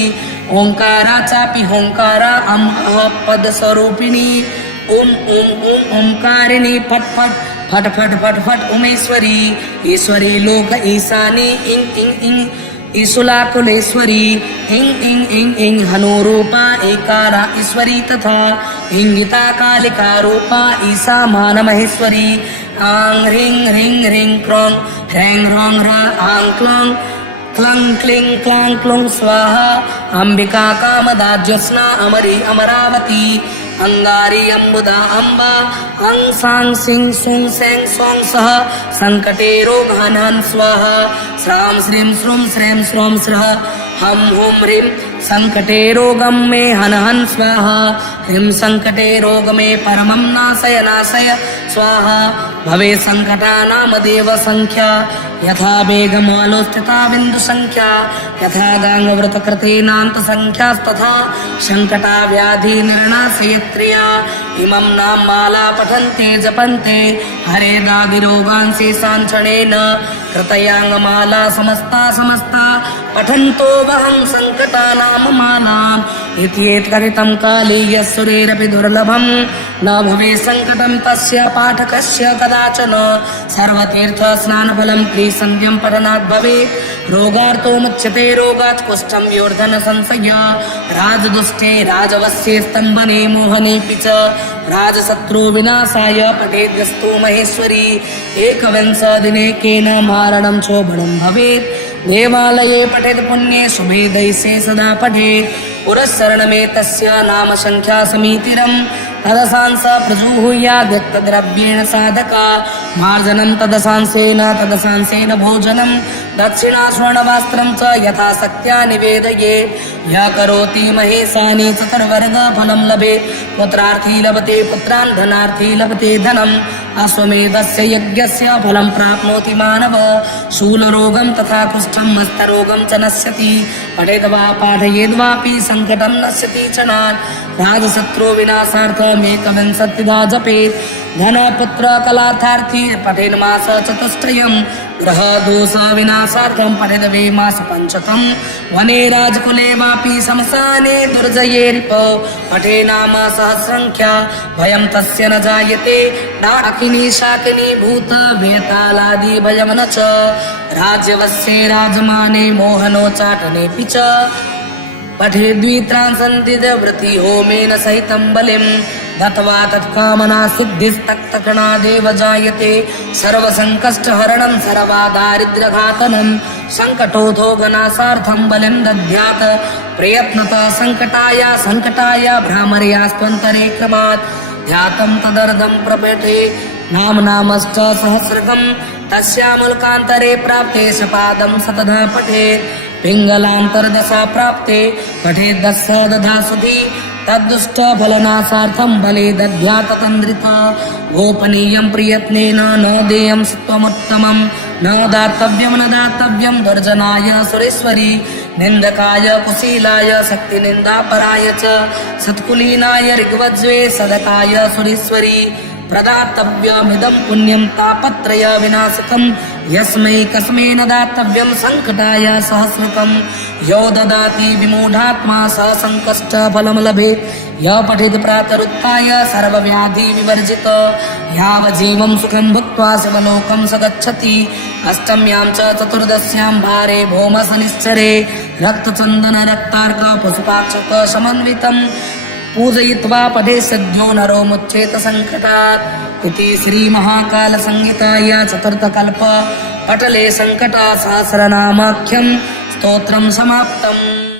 ओंकारा चापी होंकारा अम पद स्वरूपिणी ओम ओम ओम ओंकारिणी फट फट फट फट फट फट उमेश्वरी ईश्वरी लोक ईशानी इंग इंग इंग ईशुलाकुलेश्वरी ईं ईं ईं ईं हनुरूपा एकारा ईश्वरी तथा इंगिता कालिका रूपा ईसा मानमहेश्वरी आं ह्रीं ह्रीं ह्रीं क्रों ह्रैं ह्रौं ह्र आं क्लों क्लं क्लिं क्लां क्लुं स्वाहा अंबिका कामदा ज्योत्स्ना अमरी अमरावती अंगारी अम्बुदा अम्बा अं सां सिं सुं सें स्वं सः संकटे रोगहनन् स्वाहा श्रां श्रीं श्रूं श्रें श्रों स्रः हं हुं ह्रीं संकटे रोगं मे हन हन स्वाहा ह्रीं संकटे रोग मे परमं नाशय नाशय स्वाहा भवे संकटानाम देव संख्या यथा वेगमालोस्थिता बिंदु संख्या यथा गांगव्रतकृतेनान्त संख्यास्तथा संकटा व्याधि निर्णाशयत्रिया इमं नाम माला पठन्ते जपन्ते हरेदादिरोगान् शेषाञ्चणेन कृतयांगमाला समस्ता समस्ता पठन्तो वहं संकटानाम मालाम् इत्येतत्कथितं काले यस्सुरेरपि दुर्लभं न भवे संकटं तस्य पाठकस्य कदाचन सर्वतीर्थ स्नानफलं त्रिसन्ध्यं पठनात् भवेत् रोगार्तो मुच्यते रोगात् कुष्ठं योर्धन संशय राजदुष्टे राजवस्ये स्तम्भने मोहनेऽपि च राजशत्रु विनाशाय पठेद्यस्तु महेश्वरी एकविंशदिनेकेन मारणं शोभनं भवेत् देवालये पठेत् पुण्ये शुभे दैसे सदा पठेत् पुरस्सरणमेतस्य नाम संख्या समीतिरम् तदसांस प्रजूहुयाद्यक्तद्रव्येण साधका मार्जनं तदसांसेन भोजनं दक्षिणा स्वर्णवस्त्रं च यथाशक्त्या निवेदयेत् यः करोति महेशानि चतुर्वर्गफलं लभेत् पुत्रार्थी लभते पुत्रान् धनार्थी लभते धनम् अश्वमेधस्य यज्ञस्य फलं प्राप्नोति मानव शूलरोगं तथा कुष्ठं हस्तरोगं च नश्यति पठेद्वा पाठयेद्वापि संकटं नश्यति च नान् राजशत्रु विनाशार्थमेकविंशतिधा जपेत् धनपुत्र कलार्थार्थी पठेन् मास चतुष्टयम् ग्रहदोष विनाशार्थं पठेद् मास पञ्चकम् वने राजकुले वापि शमशाने दुर्जये रिपो पठेनाम सहस्रङ्ख्या भयं तस्य न जायते डाकिनी शाकिनी भूत वेतालादि भयं न च राज्यवस्ये राजमाने मोहनो चाटनेऽपि च पठेद्वित्रांसन्दिदवृत्ति होमेन सहितं बलिं दत्वा तत्कामना सिद्धिस्तक्तकणादेव जायते सर्वसङ्कष्टहरणं सर्वादारिद्र्यघातनं सङ्कटोऽधोगनाशार्थं बलिं दद्यात् प्रयत्नतः सङ्कटाय भ्रामर्यास्त्वन्तरे क्रमात् ध्यातं तदर्धं प्रपठे नामश्च सहस्रकं तस्यामुल्कान्तरे प्राप्ते सपादं सतधा पठेत् पिङ्गलान्तर्दशा प्राप्ते पठेत् दशदधा सुधी तद्दुष्टफलनाशार्थं बले दद्याततन्द्रित गोपनीयं प्रयत्नेन न देयं सत्त्वमुत्तमं न दातव्यं दुर्जनाय सुरेश्वरी निन्दकाय कुशीलाय शक्तिनिन्दापराय च सत्कुलीनाय ऋग्वज्वे सदकाय सुरेश्वरी प्रदातव्यमिदं पुण्यं तापत्रय विनाशकं यस्मै कस्मै न दातव्यं संकटाय सहस्रकं यो ददाति विमूढात्मा स संकष्टफलं लभेत् यः पठेत् प्रातरुत्थाय सर्वव्याधि विवर्जित यावज्जीवं सुखं भुक्त्वा शिवलोकं स गच्छति अष्टम्यां च चतुर्दश्यां भारे भौमशनिश्चरे रक्तचन्दन रक्तार्क पशुपाक्षक समन्वितं पूजयित्वा पठे सद्यो नरो मुच्येत संकटात् इति श्री महाकाल संहिताया चतुर्थकल्प पटले संकट सहस्रनामाख्यं स्तोत्रं समाप्तम्।